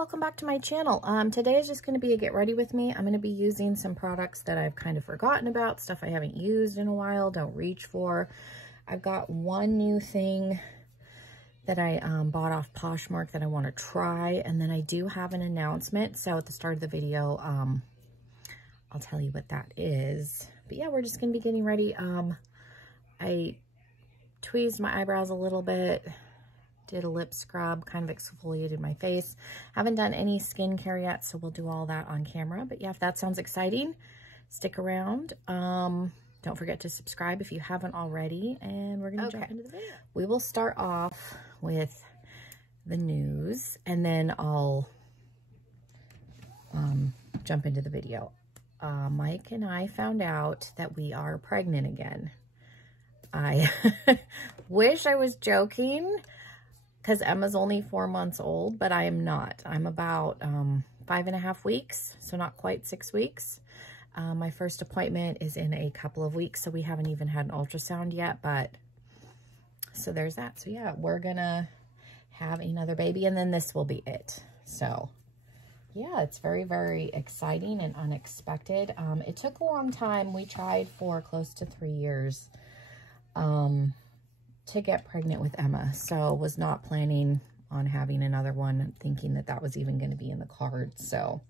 welcome back to my channel. Today is just going to be a get ready with me. I'm going to be using some products that I've kind of forgotten about, stuff I haven't used in a while, don't reach for. I've got one new thing that I bought off Poshmark that I want to try, and then I do have an announcement. So at the start of the video, I'll tell you what that is. But yeah, we're just going to be getting ready. I tweezed my eyebrows a little bit, did a lip scrub, kind of exfoliated my face. Haven't done any skincare yet, so we'll do all that on camera. But yeah, if that sounds exciting, stick around. Don't forget to subscribe if you haven't already, and we're gonna jump into the video. We will start off with the news, and then I'll jump into the video. Mike and I found out that we are pregnant again. I wish I was joking, because Emma's only 4 months old, but I am not. I'm about 5.5 weeks, so not quite 6 weeks. My first appointment is in a couple of weeks, so we haven't even had an ultrasound yet, but so there's that. So yeah, we're gonna have another baby, and then this will be it. So yeah, it's very, very exciting and unexpected. It took a long time. We tried for close to 3 years to get pregnant with Emma, so was not planning on having another one, thinking that that was even going to be in the cards. So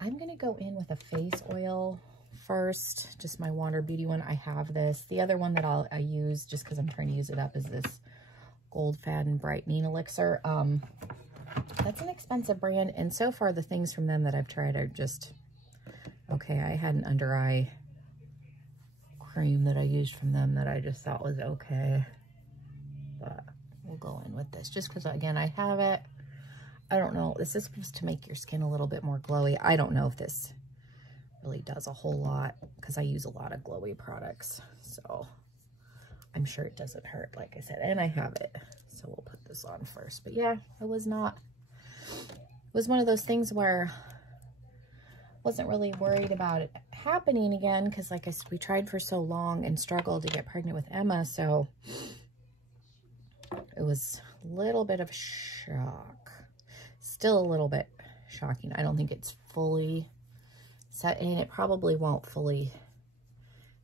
I'm going to go in with a face oil first, just my Wander Beauty one. I have this. The other one that I use just because I'm trying to use it up is this Gold Faden Brightening Elixir. That's an expensive brand, and so far the things from them that I've tried are just okay. I had an under eye cream that I used from them that I just thought was okay, but we'll go in with this just because, again, I have it. I don't know. This is supposed to make your skin a little bit more glowy. I don't know if this really does a whole lot because I use a lot of glowy products, so I'm sure it doesn't hurt, like I said, and I have it, so we'll put this on first. But yeah, it was one of those things where wasn't really worried about it happening again, because like I said, we tried for so long and struggled to get pregnant with Emma, so it was a little bit of shock. Still a little bit shocking. I don't think it's fully set, and it probably won't fully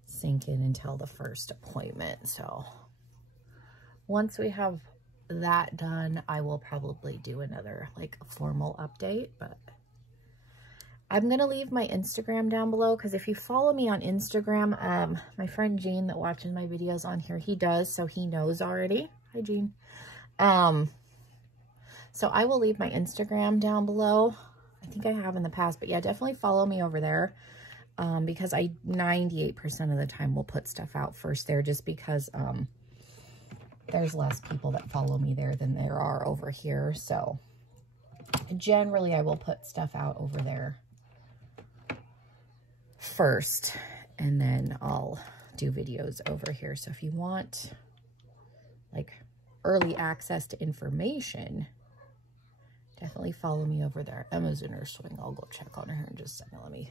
sink in until the first appointment. So once we have that done, I will probably do another like formal update, but I'm going to leave my Instagram down below, because if you follow me on Instagram, my friend Gene that watches my videos on here, he does, so he knows already. Hi, Gene. So I will leave my Instagram down below. I think I have in the past, but yeah, definitely follow me over there, because I 98% of the time will put stuff out first there, just because there's less people that follow me there than there are over here. So generally I will put stuff out over there first, and then I'll do videos over here. So if you want like early access to information, definitely follow me over there. Emma's in her swing. I'll go check on her in just a second.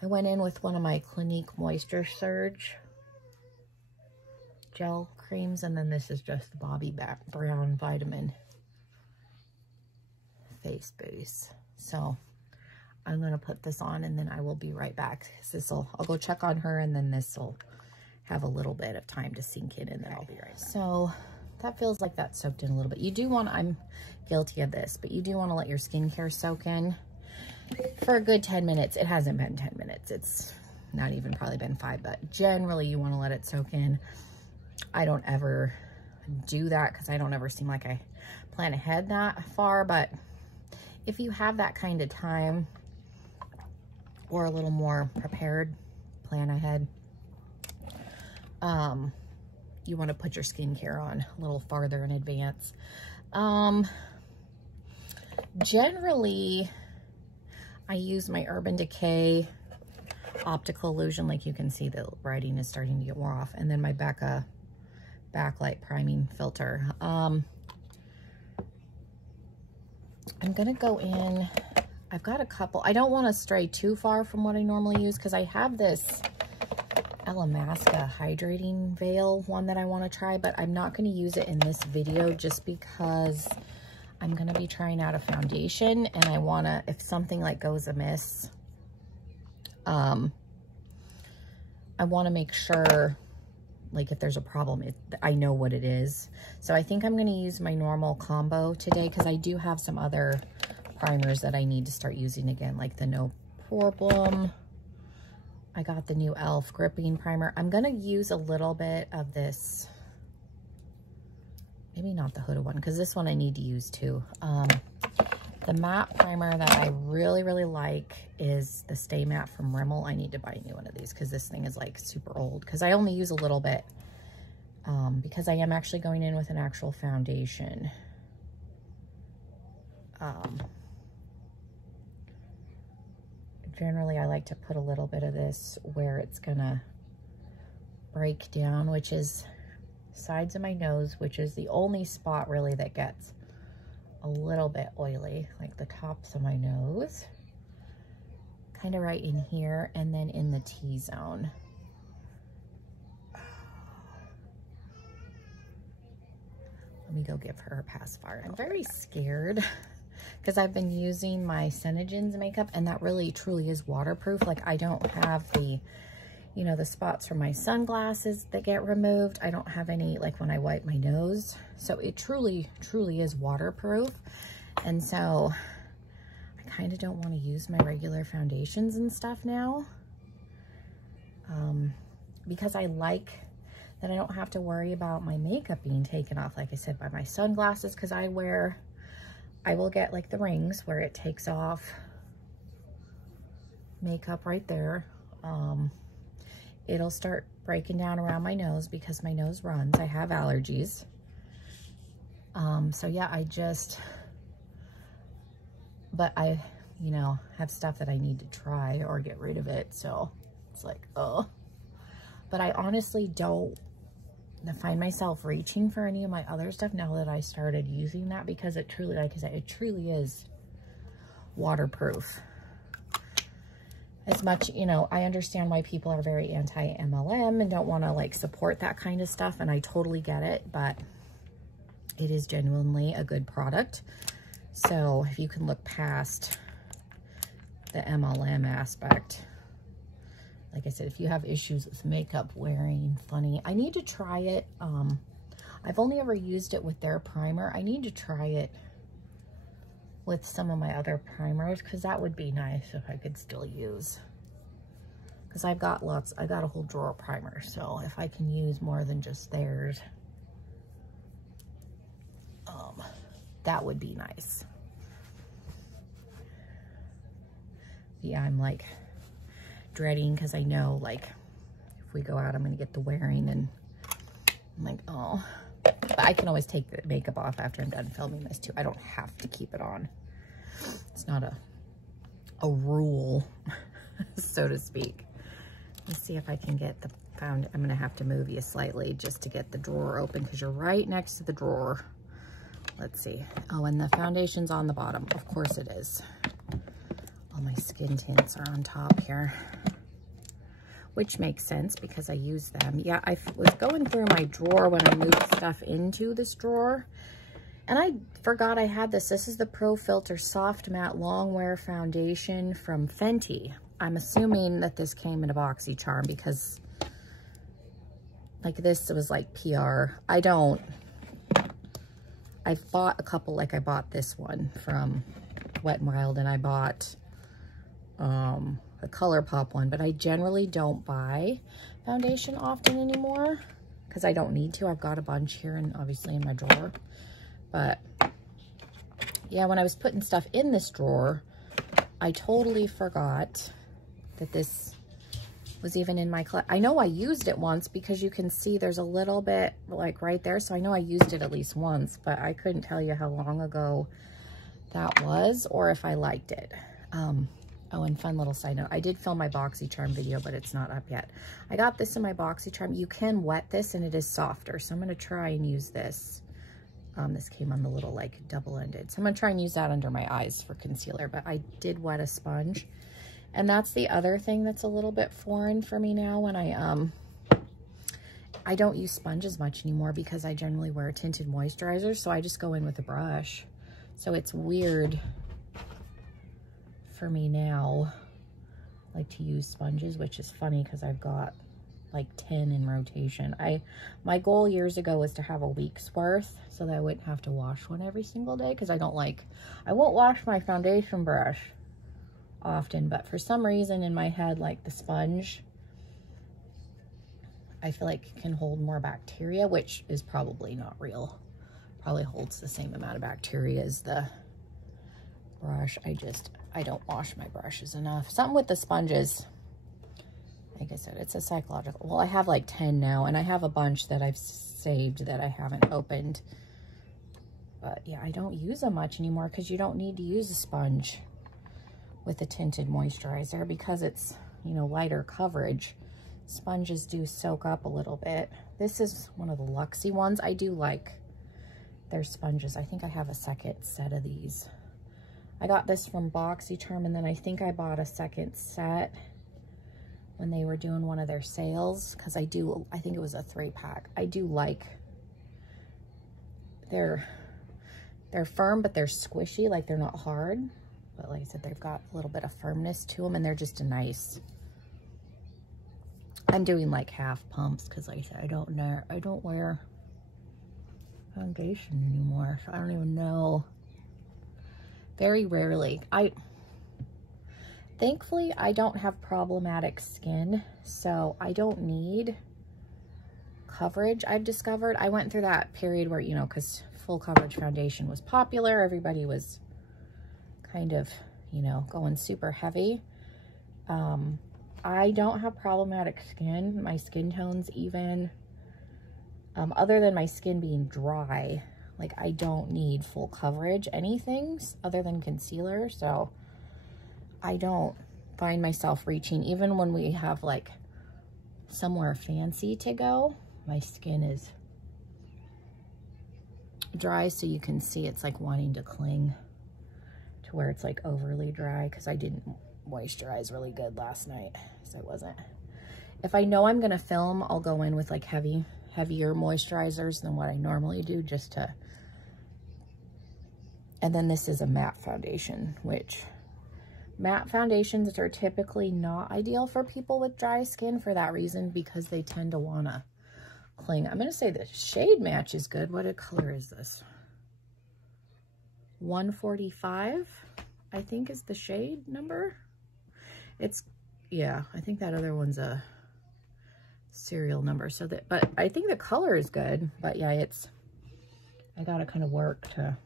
I went in with one of my Clinique Moisture Surge gel creams, and then this is just the Bobbi Brown Vitamin Face Base. So I'm going to put this on, and then I will be right back. I'll go check on her, and then this will have a little bit of time to sink in, and then I'll be right back. So that feels like that soaked in a little bit. You do want, I'm guilty of this, but you do want to let your skincare soak in for a good 10 minutes. It hasn't been 10 minutes. It's not even probably been 5, but generally you want to let it soak in. I don't ever do that because I don't ever seem like I plan ahead that far, but if you have that kind of time or a little more prepared, plan ahead, you want to put your skincare on a little farther in advance. Generally, I use my Urban Decay Optical Illusion. Like you can see, the writing is starting to get wore off. And then my Becca Backlight Priming Filter. I'm going to go in. I've got a couple. I don't want to stray too far from what I normally use, because I have this Alamasca Hydrating Veil one that I want to try, but I'm not going to use it in this video just because I'm going to be trying out a foundation, and I want to, if something like goes amiss, I want to make sure, like if there's a problem, I know what it is. So I think I'm going to use my normal combo today, because I do have some other primers that I need to start using again, like the No Problem. I got the new e.l.f. gripping primer. I'm going to use a little bit of this, maybe not the Huda one, because this one I need to use too. The matte primer that I really, really like is the Stay Matte from Rimmel. I need to buy a new one of these because this thing is like super old, because I only use a little bit, because I am actually going in with an actual foundation. Generally, I like to put a little bit of this where it's gonna break down, which is sides of my nose, which is the only spot really that gets a little bit oily, like the tops of my nose, kind of right in here, and then in the T-zone. Let me go give her a pacifier. I'm very scared because I've been using my Senegen's makeup, and that really truly is waterproof. Like, I don't have the, you know, the spots from my sunglasses that get removed. I don't have any, like when I wipe my nose. So it truly, truly is waterproof. And so I kind of don't want to use my regular foundations and stuff now. Because I like that I don't have to worry about my makeup being taken off, like I said, by my sunglasses, because I will get like the rings where it takes off makeup right there. It'll start breaking down around my nose because my nose runs. I have allergies. So yeah, but I, you know, have stuff that I need to try or get rid of it. So it's like, oh, but I honestly don't find myself reaching for any of my other stuff now that I started using that, because it truly, like I said, it truly is waterproof. As much, you know, I understand why people are very anti-MLM and don't want to like support that kind of stuff, and I totally get it, but it is genuinely a good product. So if you can look past the MLM aspect, like I said, if you have issues with makeup wearing funny, I need to try it. I've only ever used it with their primer. I need to try it with some of my other primers, because that would be nice if I could still use, because I've got a whole drawer of primers. So if I can use more than just theirs, that would be nice. Yeah, I'm like dreading, because I know like if we go out I'm gonna get the wearing, and I'm like, oh, but I can always take the makeup off after I'm done filming this too. I don't have to keep it on. It's not a rule, so to speak. Let's see if I can get the I'm gonna have to move you slightly just to get the drawer open, because you're right next to the drawer. Let's see. Oh, and the foundation's on the bottom. Of course it is. All my skin tints are on top here, which makes sense because I use them. Yeah, I was going through my drawer when I moved stuff into this drawer, and I forgot I had this. This is the Pro Filter Soft Matte Long Wear Foundation from Fenty. I'm assuming that this came in a BoxyCharm, because like this was like PR. I've bought a couple, like I bought this one from Wet n Wild, and I bought the ColourPop one, but I generally don't buy foundation often anymore because I don't need to. I've got a bunch here and obviously in my drawer. But yeah, when I was putting stuff in this drawer, I totally forgot that this was even in my collection. I know I used it once, because you can see there's a little bit like right there. So I know I used it at least once, but I couldn't tell you how long ago that was or if I liked it. Oh, and fun little side note, I did film my BoxyCharm video, but it's not up yet. I got this in my BoxyCharm. You can wet this and it is softer. So I'm going to try and use this. This came on the little like double-ended. So I'm going to try and use that under my eyes for concealer, but I did wet a sponge. And that's the other thing that's a little bit foreign for me now, when I don't use sponges much anymore because I generally wear tinted moisturizer. So I just go in with a brush So it's weird for me now, like, to use sponges, which is funny because I've got like 10 in rotation. My goal years ago was to have a week's worth so that I wouldn't have to wash one every single day, because I won't wash my foundation brush often, but for some reason in my head, like, the sponge, I feel like can hold more bacteria, which is probably not real. Probably holds the same amount of bacteria as the brush. I don't wash my brushes enough. Something with the sponges, like I said, it's a psychological. Well, I have like 10 now, and I have a bunch that I've saved that I haven't opened. But yeah, I don't use them much anymore because you don't need to use a sponge with a tinted moisturizer because it's, you know, lighter coverage. Sponges do soak up a little bit. This is one of the Luxie ones. I do like their sponges. I think I have a second set of these. I got this from BoxyCharm, and then I think I bought a second set when they were doing one of their sales, because I think it was a 3-pack. I do like, they're firm, but they're squishy, like they're not hard. But like I said, they've got a little bit of firmness to them, and they're just a nice. I'm doing like half pumps because, like I said, I don't wear foundation anymore, so I don't even know. Very rarely. Thankfully, I don't have problematic skin, so I don't need coverage. I've discovered, I went through that period where, you know, because full coverage foundation was popular, everybody was kind of, you know, going super heavy. I don't have problematic skin. My skin tone's even, other than my skin being dry, like, I don't need full coverage anything other than concealer, so I don't find myself reaching, even when we have like somewhere fancy to go, my skin is dry, so you can see it's like wanting to cling to where it's like overly dry, because I didn't moisturize really good last night, so it wasn't. If I know I'm gonna film, I'll go in with like heavier moisturizers than what I normally do, just to. And then this is a matte foundation, which matte foundations are typically not ideal for people with dry skin for that reason, because they tend to want to cling. I'm going to say the shade match is good. What color is this? 145, I think, is the shade number. It's, yeah, I think that other one's a serial number. So that, but I think the color is good. But yeah, I got to kind of work to.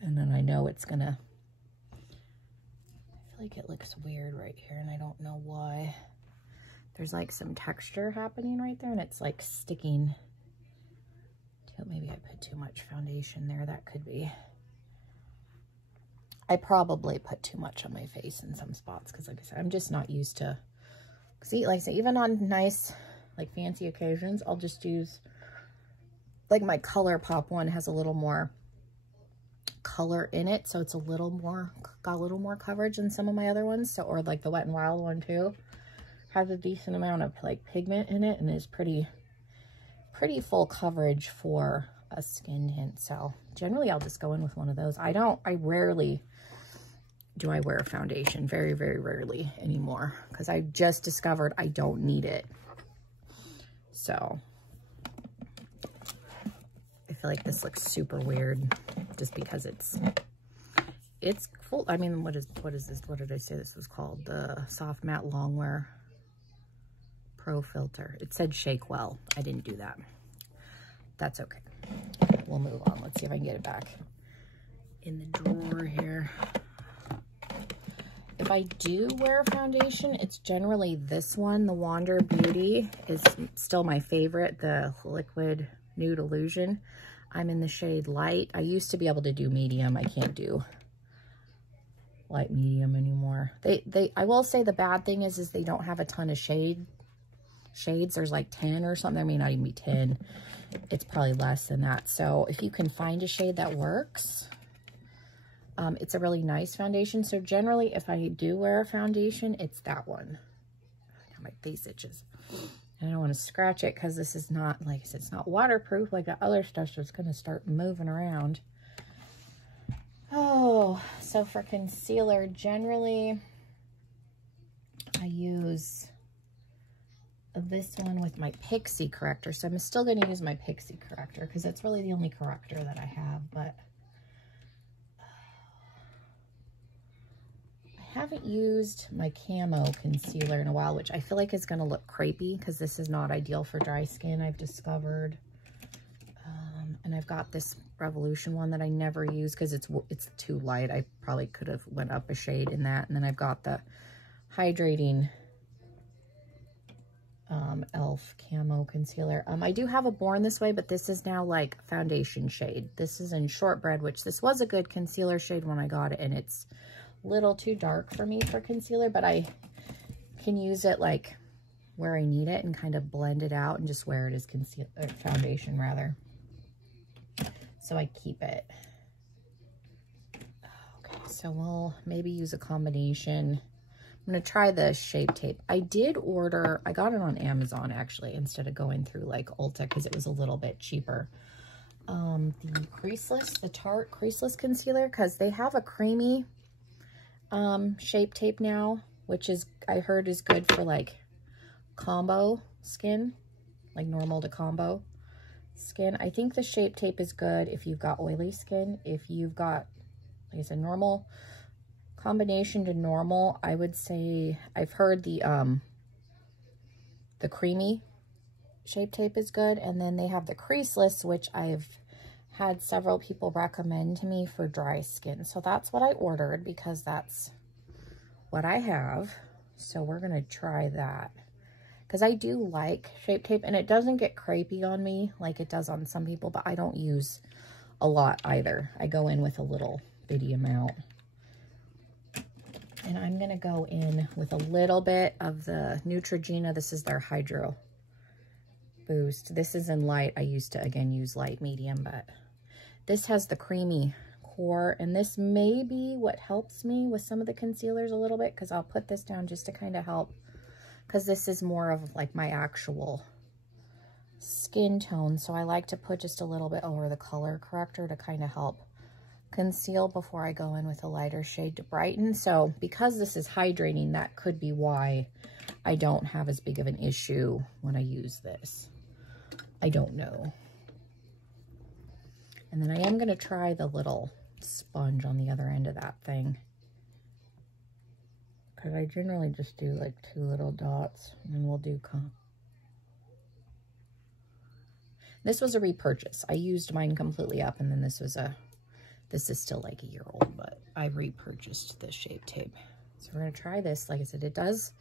And then I know it's gonna, I feel like it looks weird right here, and I don't know why. There's like some texture happening right there, and it's like sticking to it. Maybe I put too much foundation there. That could be. I probably put too much on my face in some spots, because like I said, I'm just not used to, see, like I said, even on nice, like fancy occasions, I'll just use, like my ColourPop one has a little more color in it, so it's got a little more coverage than some of my other ones. So, or like the Wet n Wild one too, has a decent amount of like pigment in it, and is pretty full coverage for a skin tint. So generally I'll just go in with one of those. I rarely do I wear a foundation, very, very rarely anymore, because I just discovered I don't need it. So I feel like this looks super weird just because it's full. I mean, what is this? What did I say this was called? The Soft Matte Longwear Pro Filter. It said shake well. I didn't do that. That's okay. We'll move on. Let's see if I can get it back in the drawer here. If I do wear a foundation, it's generally this one. The Wander Beauty is still my favorite, the Liquid Nude Illusion. I'm in the shade light. I used to be able to do medium. I can't do light medium anymore. I will say the bad thing is they don't have a ton of shades. There's like 10 or something. There may not even be 10. It's probably less than that. So if you can find a shade that works, it's a really nice foundation. So generally, if I do wear a foundation, it's that one. My face itches. And I don't want to scratch it because this is not, like I said, it's not waterproof like the other stuff, so it's going to start moving around. Oh, so for concealer, generally, I use this one with my Pixie corrector. So I'm still going to use my Pixie corrector because that's really the only corrector that I have, but I haven't used my camo concealer in a while, which I feel like is going to look crepey because this is not ideal for dry skin, I've discovered. And I've got this Revolution one that I never use because it's too light. I probably could have went up a shade in that. And then I've got the hydrating e.l.f. camo concealer. I do have a Born This Way, but this is now like foundation shade. This is in Shortbread, which this was a good concealer shade when I got it, and it's a little too dark for me for concealer, but I can use it like where I need it and kind of blend it out and just wear it as foundation rather. So I keep it. Okay, so we'll maybe use a combination. I'm going to try the Shape Tape. I did order, I got it on Amazon actually, instead of going through like Ulta because it was a little bit cheaper. The Creaseless, the Tarte Creaseless Concealer, because they have a creamy Shape Tape now, which is, I heard is good for like combo skin, like normal to combo skin. I think the Shape Tape is good if you've got oily skin. If you've got, like I said, normal combination to normal, I would say I've heard the creamy Shape Tape is good, and then they have the Creaseless, which I've had several people recommend to me for dry skin. So that's what I ordered because that's what I have. So we're gonna try that because I do like Shape Tape, and it doesn't get crepey on me like it does on some people, but I don't use a lot either. I go in with a little bitty amount. And I'm going to go in with a little bit of the Neutrogena. This is their Hydro Boost. This is in light. I used to, again, use light medium, but this has the creamy core. And this may be what helps me with some of the concealers a little bit, because I'll put this down just to kind of help, because this is more of like my actual skin tone. So I like to put just a little bit over the color corrector to kind of help conceal before I go in with a lighter shade to brighten. So because this is hydrating, that could be why I don't have as big of an issue when I use this. I don't know. And then I am going to try the little sponge on the other end of that thing, because I generally just do like 2 little dots, and then we'll do this was a repurchase. I used mine completely up, and then this is still like a year old, but I repurchased this Shape Tape. So we're going to try this. Like I said, it does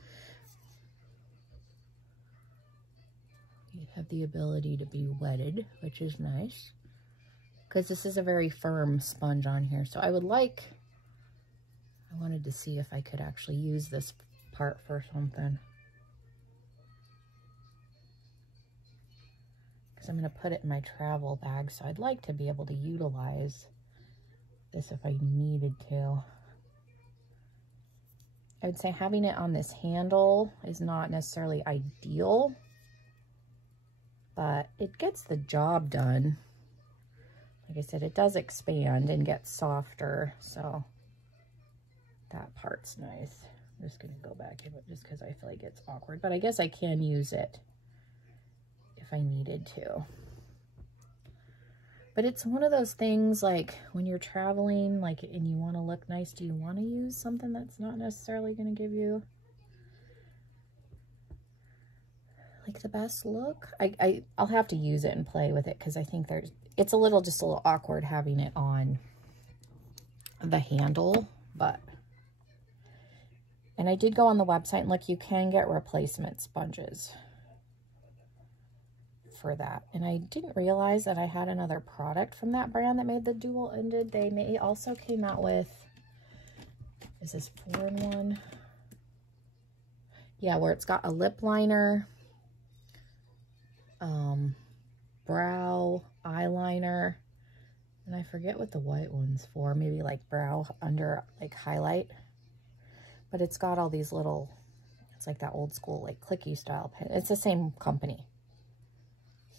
have the ability to be wetted, which is nice, because this is a very firm sponge on here. So I wanted to see if I could actually use this part for something, because I'm going to put it in my travel bag. So I'd like to be able to utilize this if I needed to. I would say having it on this handle is not necessarily ideal, but it gets the job done. Like I said, it does expand and get softer, so that part's nice. I'm just going to go back in it just because I feel like it's awkward, but I guess I can use it if I needed to. But it's one of those things, like when you're traveling, like, and you want to look nice, do you want to use something that's not necessarily going to give you like the best look? I'll have to use it and play with it, because I think it's just a little awkward having it on the handle. But, and I did go on the website and look, you can get replacement sponges for that, and I didn't realize that I had another product from that brand that made the dual-ended. They also came out with, is this 4-in-1? Yeah, where it's got a lip liner, brow, eyeliner, and I forget what the white one's for, maybe like brow under, like highlight, but it's got all these little It's like that old school, like clicky style pen. It's the same company.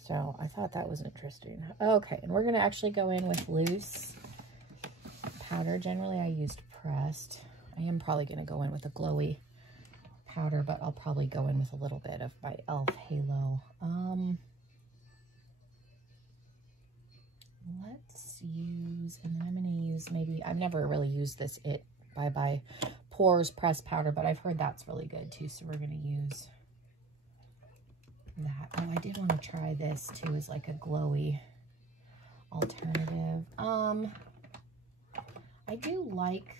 So I thought that was interesting. Okay, and we're gonna actually go in with loose powder. Generally I used pressed. I am probably gonna go in with a glowy powder, but I'll probably go in with a little bit of my e.l.f. Halo. Let's use, and then I'm gonna use maybe, I've never really used this Bye Bye Pores pressed powder, but I've heard that's really good too, so we're gonna use that. Oh, I did want to try this too as like a glowy alternative. I do like,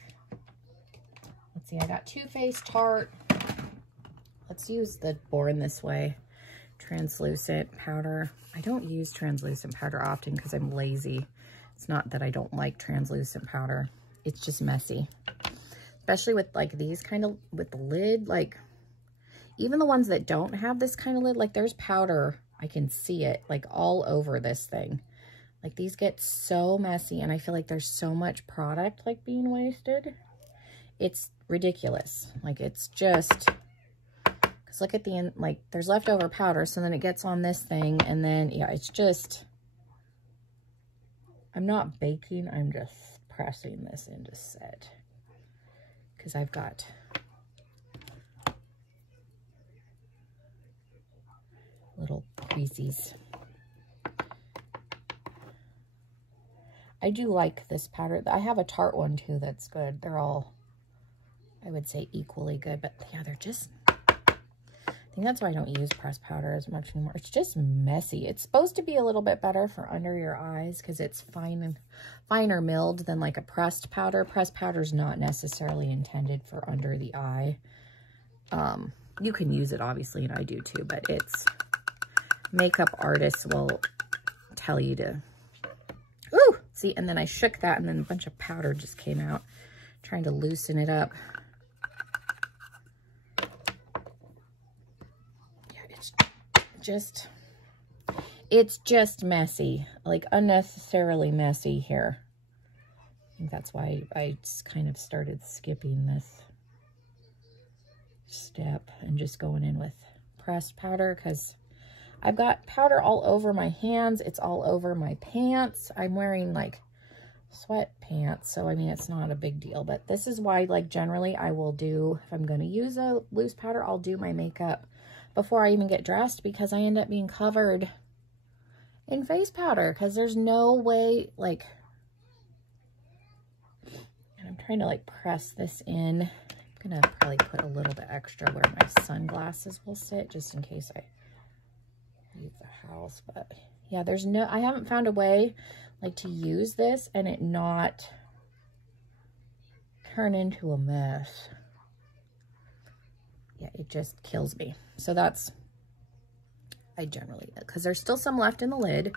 let's see, I got Too Faced Tarte. Let's use the Born This Way translucent powder. I don't use translucent powder often because I'm lazy. It's not that I don't like translucent powder. It's just messy. Especially with like these kind of, with the lid, like even the ones that don't have this kind of lid, like there's powder, I can see it like all over this thing. Like these get so messy and I feel like there's so much product like being wasted. It's ridiculous. Like it's just, because look at the end, like there's leftover powder, so then it gets on this thing and then, yeah, it's just, I'm not baking, I'm just pressing this into set. Because I've got little creases. I do like this powder. I have a Tarte one too that's good. They're all, I would say, equally good, but yeah, they're just, I think that's why I don't use pressed powder as much anymore. It's just messy. It's supposed to be a little bit better for under your eyes because it's finer milled than like a pressed powder. Pressed powder is not necessarily intended for under the eye. You can use it obviously, and I do too, but it's, makeup artists will tell you to, ooh, see, and then I shook that and then a bunch of powder just came out, trying to loosen it up. Yeah, it's just messy, like unnecessarily messy here. I think that's why I just kind of started skipping this step and just going in with pressed powder because I've got powder all over my hands. It's all over my pants. I'm wearing like sweatpants, so I mean, it's not a big deal, but this is why, like, generally I will do, if I'm going to use a loose powder, I'll do my makeup before I even get dressed because I end up being covered in face powder because there's no way, like, and I'm trying to like press this in. I'm going to probably put a little bit extra where my sunglasses will sit just in case I leave the house. But yeah, there's no, I haven't found a way like to use this and it not turn into a mess. Yeah, it just kills me. So that's, I generally, because there's still some left in the lid,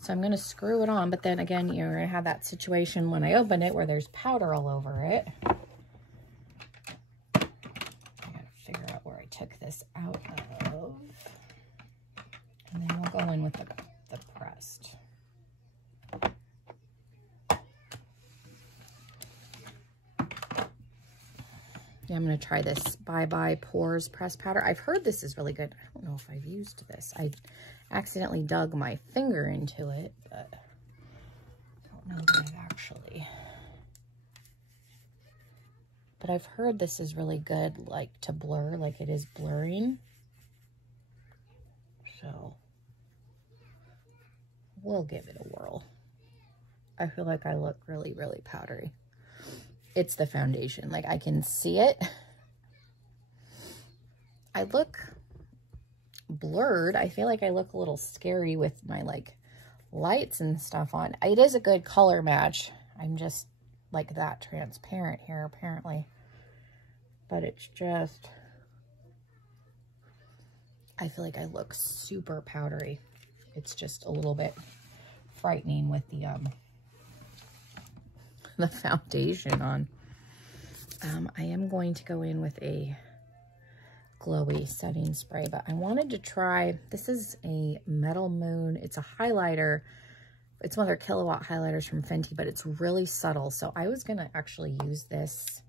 so I'm going to screw it on, but then again, you're going to have that situation when I open it where there's powder all over it. I got to figure out where I took this out of. And then we'll go in with the pressed. Yeah, I'm going to try this Bye Bye Pores pressed powder. I've heard this is really good. I don't know if I've used this. I accidentally dug my finger into it, but I don't know that I've actually. But I've heard this is really good, like, to blur, like it is blurring. So we'll give it a whirl. I feel like I look really, really powdery. It's the foundation. Like, I can see it. I look blurred. I feel like I look a little scary with my, like, lights and stuff on. It is a good color match. I'm just, like, that transparent here, apparently. But it's just, I feel like I look super powdery. It's just a little bit frightening with the foundation on. I am going to go in with a glowy setting spray, but I wanted to try, this is a Metal Moon. It's a highlighter. It's one of their Kilowatt highlighters from Fenty, but it's really subtle. So I was going to actually use this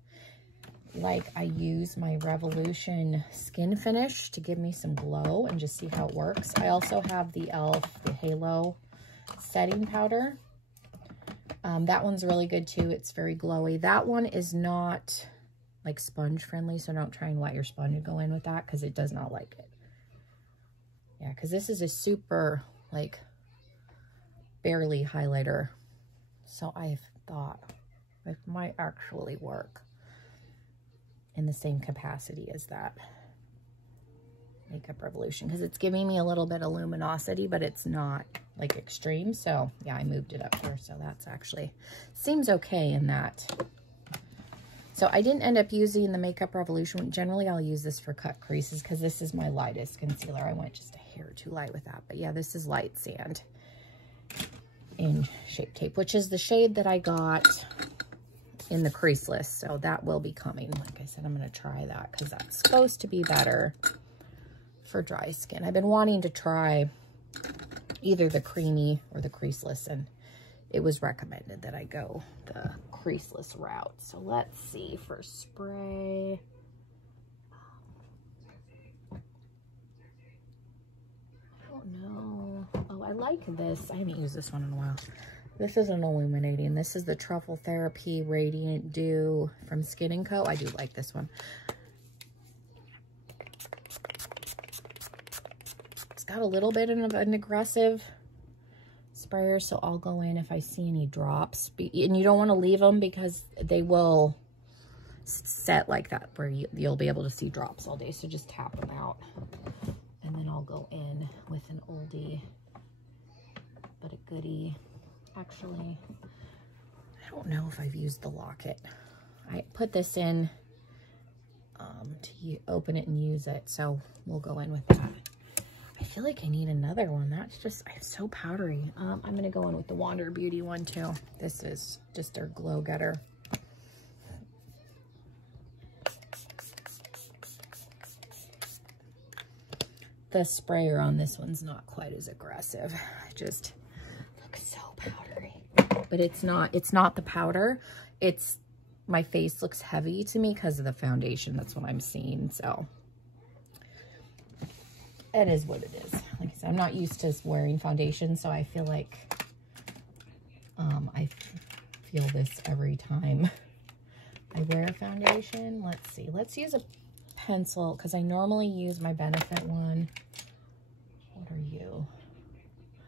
like I use my Revolution Skin Finish to give me some glow and just see how it works. I also have the e.l.f. the Halo setting powder. That one's really good too. It's very glowy. That one is not like sponge friendly, so don't try and wet your sponge and go in with that because it does not like it. Yeah, because this is a super like barely highlighter. So I thought it might actually work in the same capacity as that Makeup Revolution, because it's giving me a little bit of luminosity, but it's not like extreme. So yeah, I moved it up here, so that's actually seems okay in that. So I didn't end up using the Makeup Revolution. Generally I'll use this for cut creases because this is my lightest concealer. I went just a hair too light with that, but yeah, this is Light Sand in Shape Tape, which is the shade that I got in the creaseless. So that will be coming. Like I said, I'm going to try that because that's supposed to be better for dry skin. I've been wanting to try either the creamy or the creaseless, and it was recommended that I go the creaseless route. So let's see for spray. I don't know. Oh, I like this. I haven't used this one in a while. This is an illuminating. This is the Truffle Therapy Radiant Dew from Skin & Co. I do like this one. It's got a little bit of an aggressive sprayer, so I'll go in if I see any drops. And you don't want to leave them because they will set like that where you'll be able to see drops all day. So just tap them out. And then I'll go in with an oldie but a goodie. Actually, I don't know if I've used the locket. I put this in to open it and use it, so we'll go in with that. I feel like I need another one. That's just, I'm so powdery. I'm going to go in with the Wander Beauty one too. This is just our glow getter. The sprayer on this one's not quite as aggressive. It just looks so powdery. But it's not the powder. It's, my face looks heavy to me because of the foundation. That's what I'm seeing, so. It is what it is. Like I said, I'm not used to wearing foundation, so I feel like I feel this every time I wear foundation. Let's see. Let's use a pencil because I normally use my Benefit one. What are you?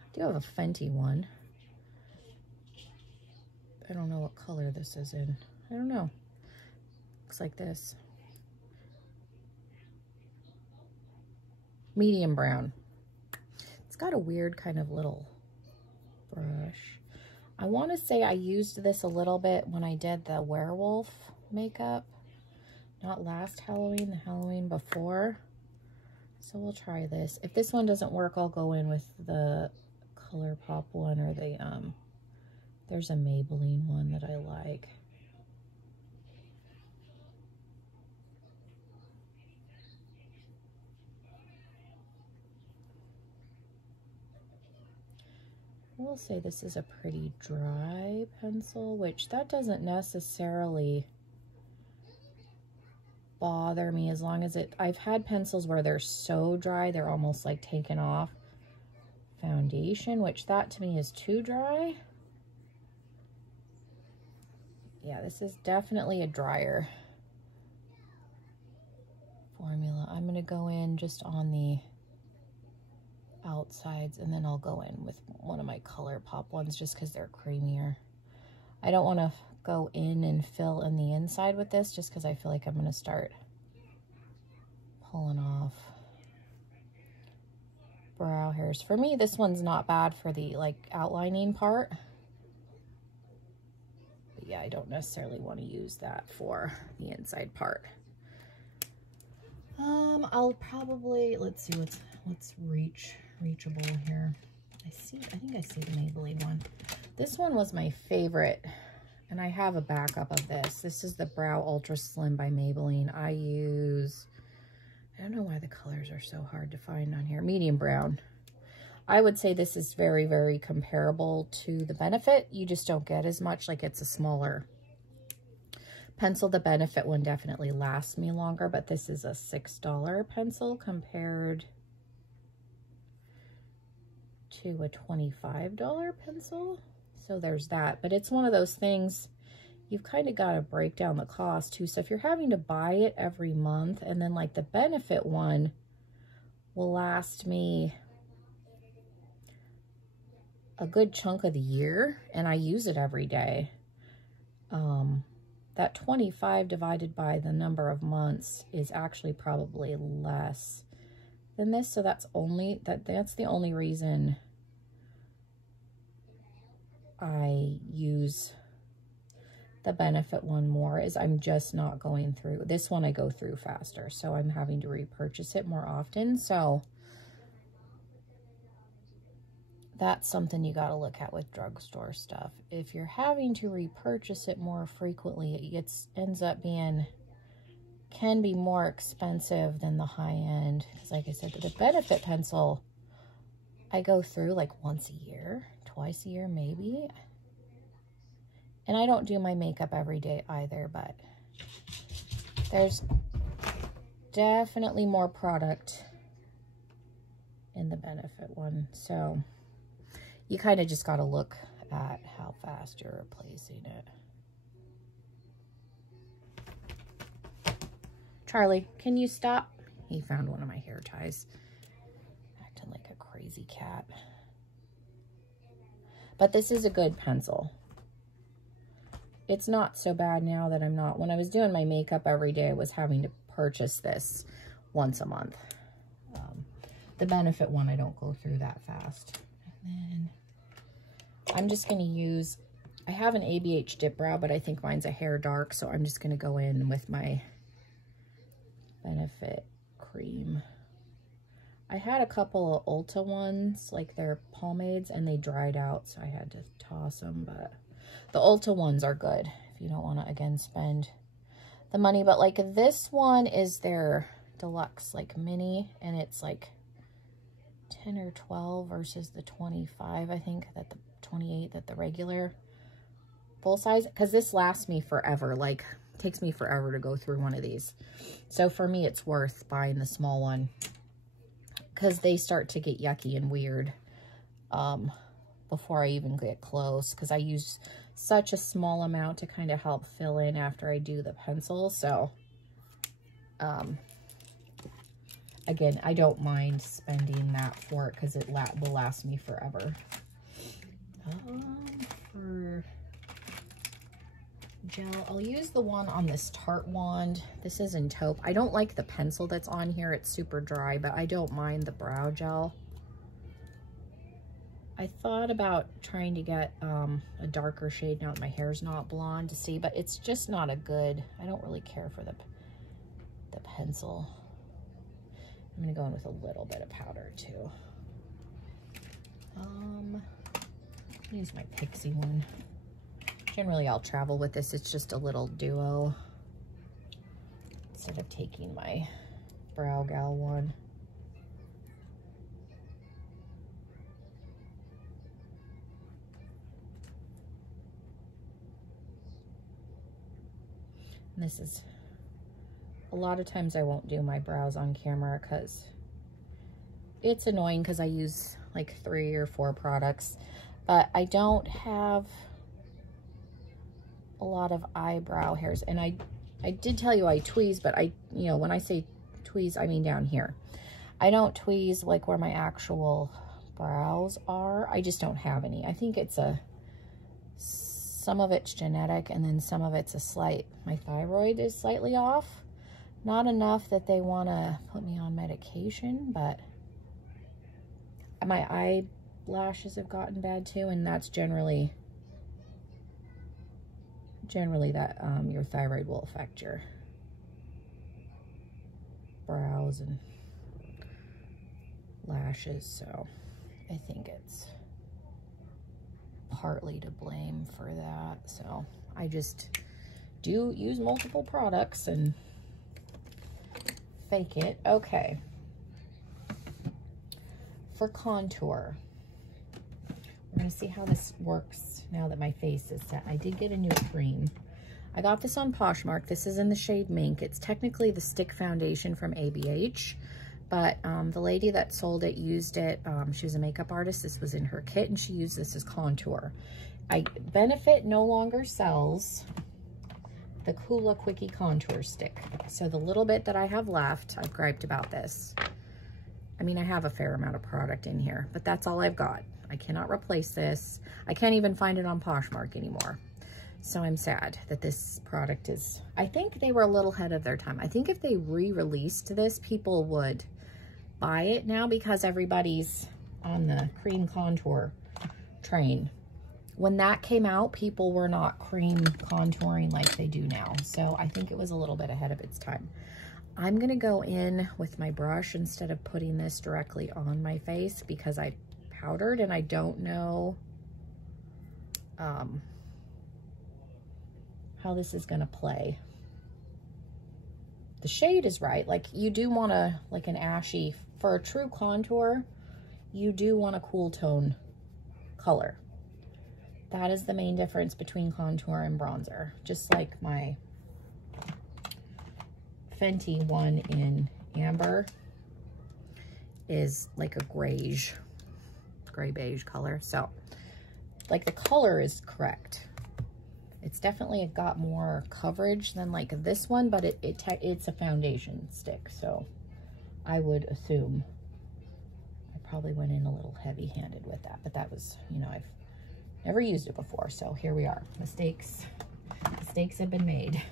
I do have a Fenty one. I don't know what color this is in. I don't know. Looks like this. Medium brown. It's got a weird kind of little brush. I want to say I used this a little bit when I did the werewolf makeup. Not last Halloween, the Halloween before. So we'll try this. If this one doesn't work, I'll go in with the ColourPop one or the, there's a Maybelline one that I like. I will say this is a pretty dry pencil, which that doesn't necessarily bother me as long as I've had pencils where they're so dry, they're almost like taken off foundation, which that to me is too dry. Yeah, this is definitely a drier formula. I'm going to go in just on the outsides, and then I'll go in with one of my ColourPop ones just because they're creamier. I don't want to go in and fill in the inside with this just because I feel like I'm going to start pulling off brow hairs. For me, this one's not bad for the like outlining part. But yeah, I don't necessarily want to use that for the inside part. I'll probably, let's see what's reachable here. I think I see the Maybelline one. This one was my favorite, and I have a backup of this. This is the Brow Ultra Slim by Maybelline. I don't know why the colors are so hard to find on here. Medium brown. I would say this is very, very comparable to the Benefit. You just don't get as much, like it's a smaller pencil. The Benefit one definitely lasts me longer, but this is a $6 pencil compared to a $25 pencil. So there's that, but it's one of those things you've kind of got to break down the cost too. So if you're having to buy it every month, and then like the Benefit one will last me a good chunk of the year, and I use it every day. That 25 divided by the number of months is actually probably less than this. So that's the only reason I use the Benefit one more, is I'm just not going through. This one I go through faster, so I'm having to repurchase it more often. So that's something you got to look at with drugstore stuff. If you're having to repurchase it more frequently, it ends up can be more expensive than the high end. Because like I said, the Benefit pencil, I go through like once a year, twice a year maybe. And I don't do my makeup every day either, but there's definitely more product in the Benefit one. So you kind of just got to look at how fast you're replacing it. Charlie, can you stop? He found one of my hair ties. Acting like a crazy cat. But this is a good pencil. It's not so bad now that I'm not. When I was doing my makeup every day, I was having to purchase this once a month. The Benefit one, I don't go through that fast. And then I'm just going to use, I have an ABH dip brow, but I think mine's a hair dark, so I'm just going to go in with my Benefit cream. I had a couple of Ulta ones, like their pomades, and they dried out, so I had to toss them, but the Ulta ones are good if you don't want to, again, spend the money. But like this one is their deluxe, like mini, and it's like 10 or 12 versus the 25, I think, that the 28 that the regular full size, because this lasts me forever. Like, it takes me forever to go through one of these. So for me, it's worth buying the small one, because they start to get yucky and weird before I even get close, because I use such a small amount to kind of help fill in after I do the pencil. So again, I don't mind spending that for it, because it will last me forever. For gel, I'll use the one on this Tarte wand. This is in taupe. I don't like the pencil that's on here. It's super dry, but I don't mind the brow gel. I thought about trying to get a darker shade now that my hair's not blonde to see, but it's just not a good, I don't really care for the pencil. I'm gonna go in with a little bit of powder too. Use my Pixie one. Generally I'll travel with this. It's just a little duo instead of taking my Brow Gal one. And this is, a lot of times I won't do my brows on camera because it's annoying, because I use like 3 or 4 products, but I don't have a lot of eyebrow hairs. And I did tell you I tweeze, but you know, when I say tweeze, I mean down here. I don't tweeze like where my actual brows are. I just don't have any. I think it's some of it's genetic, and then some of it's my thyroid is slightly off. Not enough that they want to put me on medication, but my eyelashes have gotten bad too, and that's generally that your thyroid will affect your brows and lashes. So I think it's partly to blame for that. So I just do use multiple products and fake it. Okay. For contour, we're going to see how this works now that my face is set. I did get a new cream. I got this on Poshmark. This is in the shade Mink. It's technically the stick foundation from ABH, but the lady that sold it used it. She was a makeup artist. This was in her kit, and she used this as contour. Benefit no longer sells the Kula Quickie Contour Stick. So the little bit that I have left, I've griped about this. I mean, I have a fair amount of product in here, but that's all I've got. I cannot replace this. I can't even find it on Poshmark anymore. So I'm sad that this product is, I think they were a little ahead of their time. I think if they re-released this, people would buy it now because everybody's on the cream contour train. When that came out, people were not cream contouring like they do now. So I think it was a little bit ahead of its time. I'm gonna go in with my brush instead of putting this directly on my face because I powdered and I don't know how this is gonna play. The shade is right. Like you do want to, like an ashy, for a true contour, you do want a cool tone color. That is the main difference between contour and bronzer. Just like my Fenty one in Amber is like a gray beige color. So like the color is correct. It's definitely got more coverage than like this one, but it's a foundation stick. So I would assume I probably went in a little heavy-handed with that, but that was, you know, I've never used it before. So here we are. Mistakes have been made.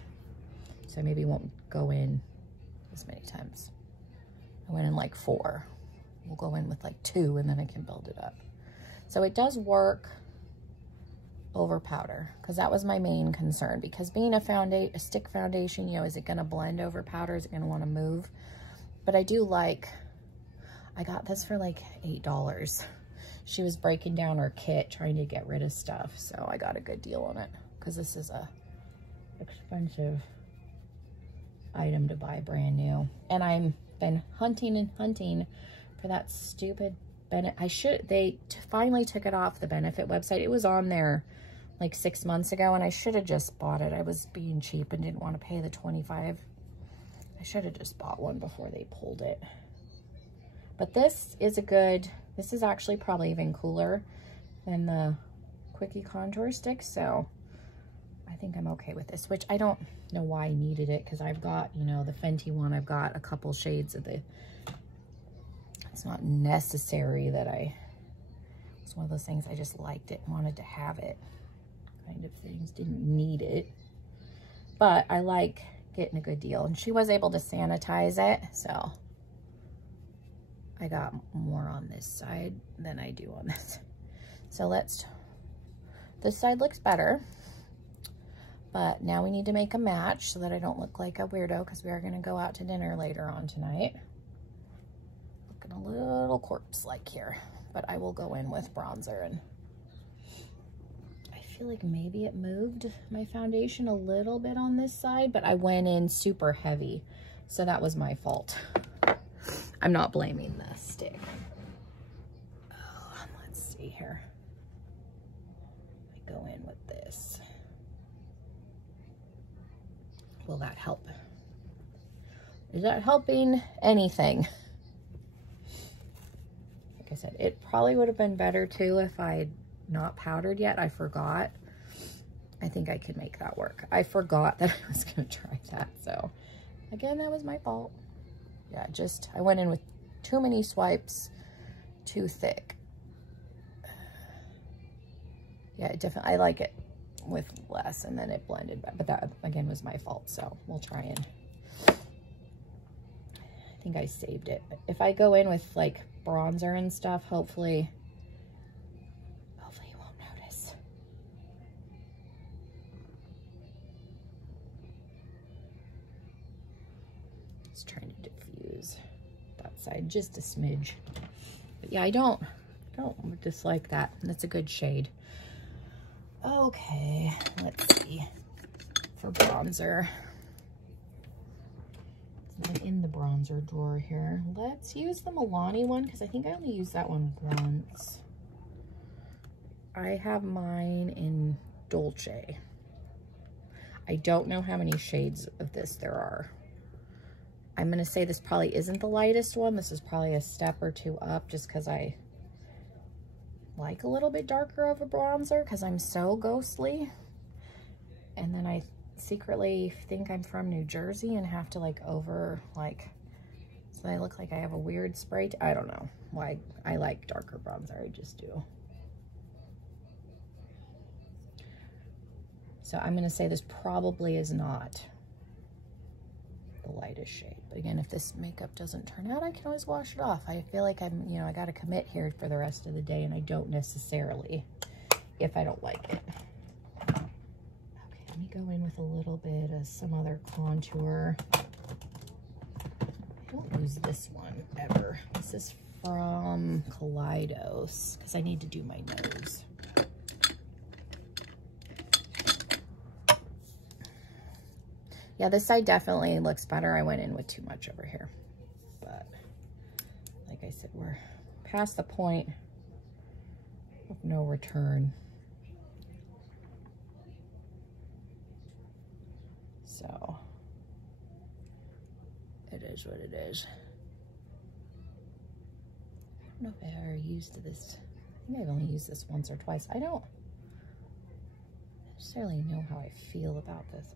So I maybe won't go in as many times. I went in like 4. We'll go in with like 2 and then I can build it up. So it does work over powder because that was my main concern, because being a stick foundation, you know, is it going to blend over powder? Is it going to want to move? But I do like, I got this for like $8. She was breaking down her kit trying to get rid of stuff. So I got a good deal on it because this is a expensive item to buy brand new. And I've been hunting and hunting for that stupid Benefit. They finally took it off the Benefit website. It was on there like 6 months ago and I should have just bought it. I was being cheap and didn't want to pay the $25. I should have just bought one before they pulled it. But this is this is actually probably even cooler than the Quickie Contour Stick. So I think I'm okay with this, which I don't know why I needed it because I've got, you know, the Fenty one. I've got a couple shades of it's not necessary that it's one of those things I just liked it, wanted to have it kind of things, didn't need it. But I like getting a good deal. And she was able to sanitize it, so I got more on this side than I do on this. So this side looks better. But now we need to make a match so that I don't look like a weirdo because we are going to go out to dinner later on tonight. Looking a little corpse-like here, but I will go in with bronzer. And I feel like maybe it moved my foundation a little bit on this side, but I went in super heavy, so that was my fault. I'm not blaming the stick. Oh, let's see here. I go in with this. Will that help? Is that helping anything? Like I said, it probably would have been better too if I had not powdered yet. I forgot. I think I could make that work. I forgot that I was going to try that. So again, that was my fault. Yeah, I went in with too many swipes, too thick. Yeah, I like it with less, and then it blended back, but that again was my fault. So we'll try and, I think I saved it. If I go in with like bronzer and stuff, hopefully you won't notice. Just trying to diffuse that side just a smidge. But yeah, I don't dislike that. That's a good shade. Okay, let's see. For bronzer, it's in the bronzer drawer here. Let's use the Milani one because I think I only used that one once. I have mine in Dolce. I don't know how many shades of this there are. I'm going to say this probably isn't the lightest one. This is probably a step or two up just because I like a little bit darker of a bronzer because I'm so ghostly. And then I secretly think I'm from New Jersey and have to like so I look like I have a weird spray. I don't know why I like darker bronzer. I just do. So I'm going to say this probably is not the lightest shade. But again, if this makeup doesn't turn out, I can always wash it off. I feel like I'm, you know, I got to commit here for the rest of the day, and I don't necessarily if I don't like it. Okay, let me go in with a little bit of some other contour. I don't use this one ever. This is from Kaleidos because I need to do my nose. Yeah, this side definitely looks better. I went in with too much over here. But like I said, we're past the point of no return. So it is what it is. I don't know if I ever used this. I think I've only used this once or twice. I don't necessarily know how I feel about this.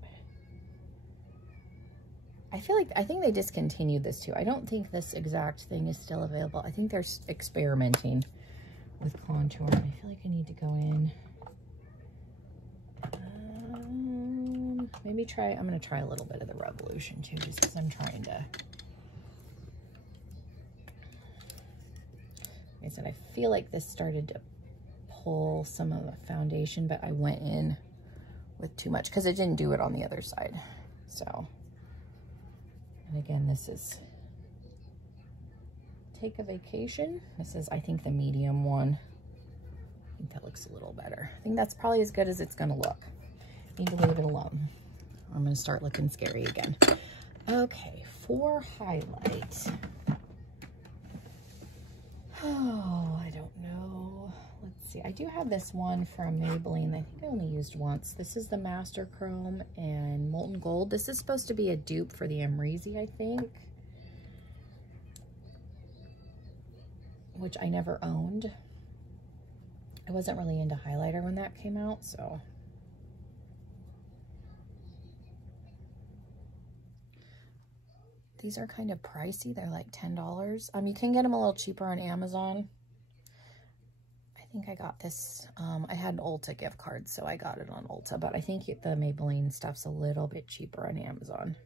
I think they discontinued this too. I don't think this exact thing is still available. I think they're experimenting with contour. I feel like I need to go in. Maybe try, I'm going to try a little bit of the Revolution too, just because I'm trying to. Like I said, I feel like this started to pull some of the foundation, but I went in with too much because it didn't do it on the other side. So. And again, this is Take a Vacation. This is, I think, the medium one. I think that looks a little better. I think that's probably as good as it's going to look. Need to leave it alone. I'm going to start looking scary again. Okay, for highlight. Oh, I don't know. Let's see. I do have this one from Maybelline. I think I only used once. This is the Master Chrome and Molten Gold. This is supposed to be a dupe for the Amrezy, I think, which I never owned. I wasn't really into highlighter when that came out, so. These are kind of pricey. They're like $10. You can get them a little cheaper on Amazon. I think I got this, I had an Ulta gift card, so I got it on Ulta, but I think the Maybelline stuff's a little bit cheaper on Amazon.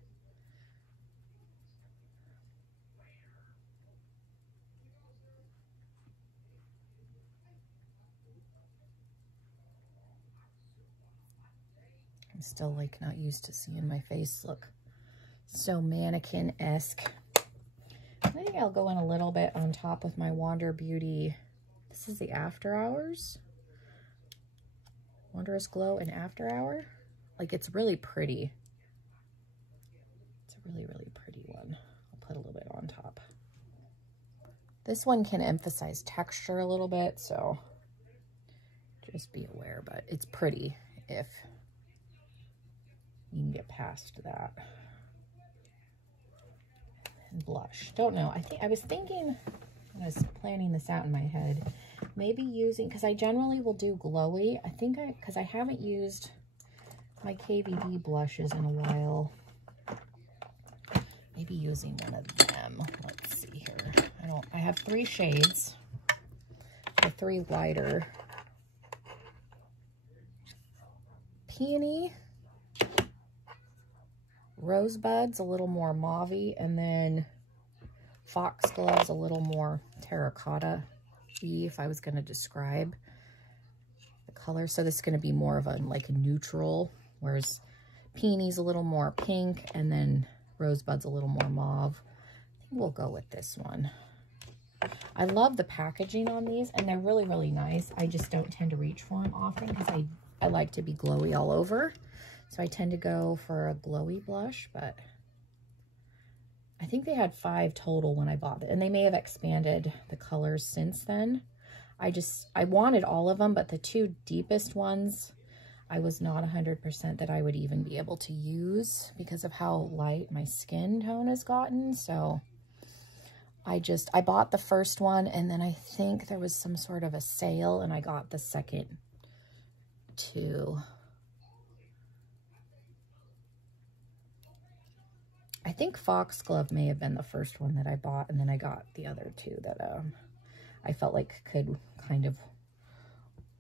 I'm still like not used to seeing my face look so mannequin-esque. I think I'll go in a little bit on top with my Wander Beauty. This is the After Hours. Wondrous Glow and After Hour. Like, it's really pretty. It's a really, really pretty one. I'll put a little bit on top. This one can emphasize texture a little bit, so just be aware, but it's pretty if you can get past that. And blush. Don't know. I was thinking, I was planning this out in my head, maybe using, because I generally will do glowy. I think because I haven't used my KVD blushes in a while. Maybe using one of them. Let's see here. I have 3 shades. The 3 lighter. Peony. Rosebud's a little more mauve-y, and then Foxglove's a little more terracotta-y, if I was going to describe the color. So this is going to be more of a like a neutral, whereas Peony's a little more pink, and then Rosebud's a little more mauve. I think we'll go with this one. I love the packaging on these, and they're really, really nice. I just don't tend to reach for them often because I like to be glowy all over. So I tend to go for a glowy blush, but I think they had 5 total when I bought it. And they may have expanded the colors since then. I wanted all of them, but the 2 deepest ones, I was not 100% that I would even be able to use because of how light my skin tone has gotten. So I bought the first one, and then I think there was some sort of a sale, and I got the second two. I think Foxglove may have been the first one that I bought, and then I got the other two that I felt like could kind of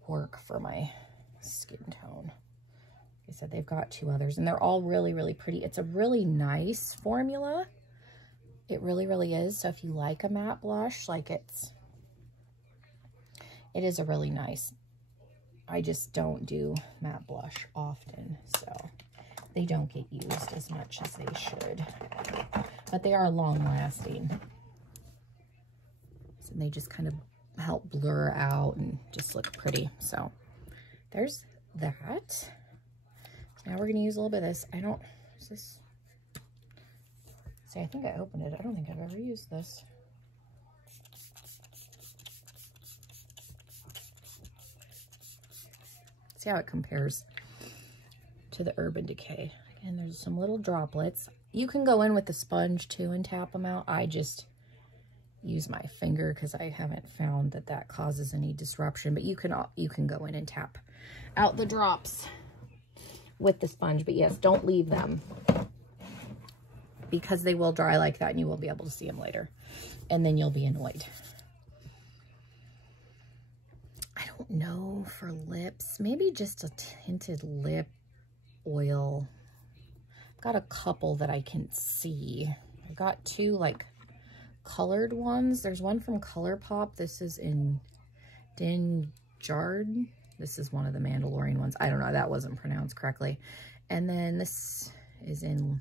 work for my skin tone. Like I said, they've got two others, and they're all really, really pretty. It's a really nice formula. It really, really is. So if you like a matte blush, like it is a really nice. I just don't do matte blush often, so they don't get used as much as they should. But they are long lasting. So they just kind of help blur out and just look pretty. So there's that. So now we're gonna use a little bit of this. Is this? See, I think I opened it. I don't think I've ever used this. See how it compares to the Urban Decay. Again, there's some little droplets. You can go in with the sponge too and tap them out. I just use my finger because I haven't found that that causes any disruption. But you can go in and tap out the drops with the sponge. But yes, don't leave them, because they will dry like that and you will be able to see them later. And then you'll be annoyed. I don't know for lips. Maybe just a tinted lip oil. I've got a couple that I can see. I got two like colored ones. There's one from ColourPop. This is in Dinjard. This is one of the Mandalorian ones. I don't know. That wasn't pronounced correctly. And then this is in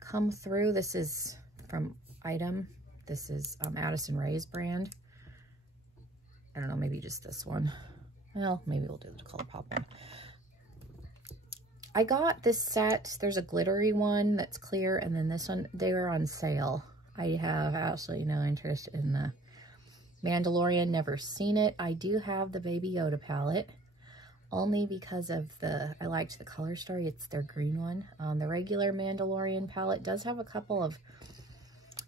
Come Through. This is from Item. This is Addison Rae's brand. I don't know, maybe just this one. Well, maybe we'll do the ColourPop one. I got this set. There's a glittery one that's clear, and then this one, they were on sale. I have absolutely no interest in the Mandalorian, never seen it. I do have the Baby Yoda palette, only because of I liked the color story. It's their green one. The regular Mandalorian palette does have a couple of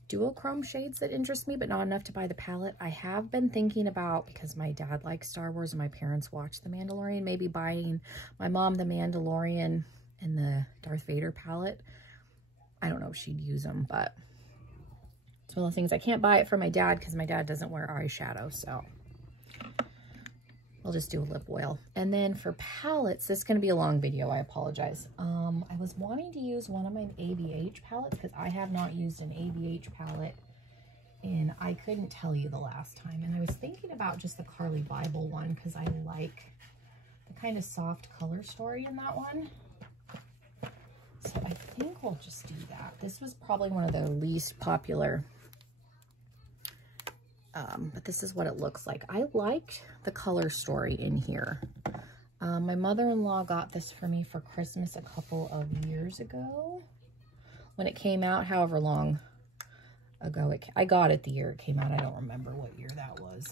duochrome shades that interest me, but not enough to buy the palette. I have been thinking about, because my dad likes Star Wars and my parents watch The Mandalorian, maybe buying my mom the Mandalorian and the Darth Vader palette. I don't know if she'd use them, but it's one of the things. I can't buy it for my dad because my dad doesn't wear eyeshadow, so we'll just do a lip oil. And then for palettes, this is going to be a long video. I apologize. I was wanting to use one of my ABH palettes because I have not used an ABH palette and I couldn't tell you the last time. And I was thinking about just the Carly Bible one because I like the kind of soft color story in that one. So I think we'll just do that. This was probably one of the least popular, but this is what it looks like. I liked the color story in here. My mother-in-law got this for me for Christmas a couple of years ago when it came out, however long ago I got it the year it came out. I don't remember what year that was,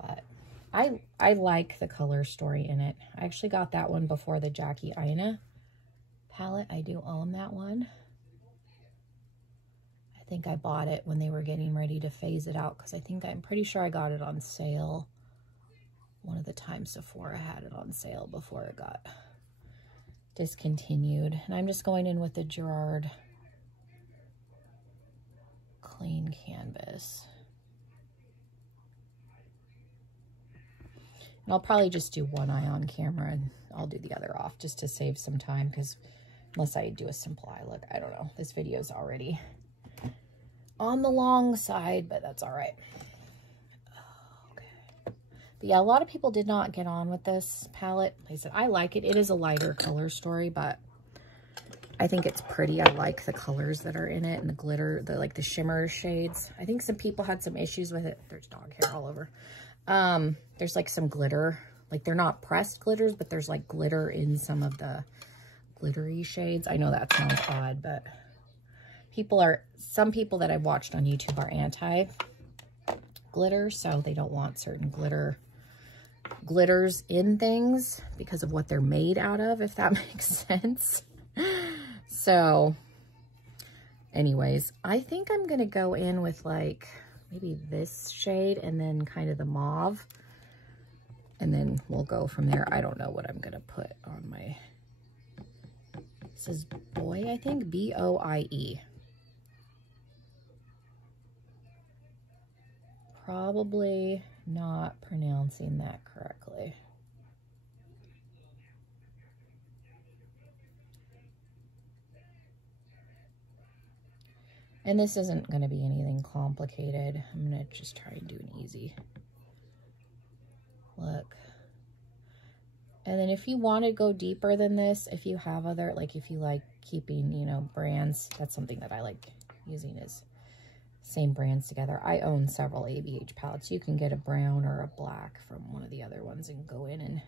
but I like the color story in it. I actually got that one before the Jackie Aina palette. I do own that one. I think I bought it when they were getting ready to phase it out because I'm pretty sure I got it on sale one of the times Sephora had it on sale before it got discontinued. And I'm just going in with the Gerard Clean Canvas. And I'll probably just do one eye on camera and I'll do the other off just to save some time, because unless I do a simple eye look, I don't know. This video is already on the long side, but that's all right. Okay. But yeah, a lot of people did not get on with this palette. Like I said, I like it. It is a lighter color story, but I think it's pretty. I like the colors that are in it and the glitter, like the shimmer shades. I think some people had some issues with it. There's dog hair all over. There's like some glitter, like they're not pressed glitters, but there's like glitter in some of the glittery shades. I know that sounds odd, but some people that I've watched on YouTube are anti glitter, so they don't want certain glitter glitters in things because of what they're made out of, if that makes sense. So anyways, I think I'm going to go in with like maybe this shade and then kind of the mauve. And then we'll go from there. I don't know what I'm going to put on my, this is Boy, I think, B-O-I-E. Probably not pronouncing that correctly. And this isn't going to be anything complicated. I'm going to just try and do an easy look. And then if you want to go deeper than this, if you have other, like if you like keeping, you know, brands, that's something that I like using is same brands together. I own several ABH palettes. You can get a brown or a black from one of the other ones and go in and,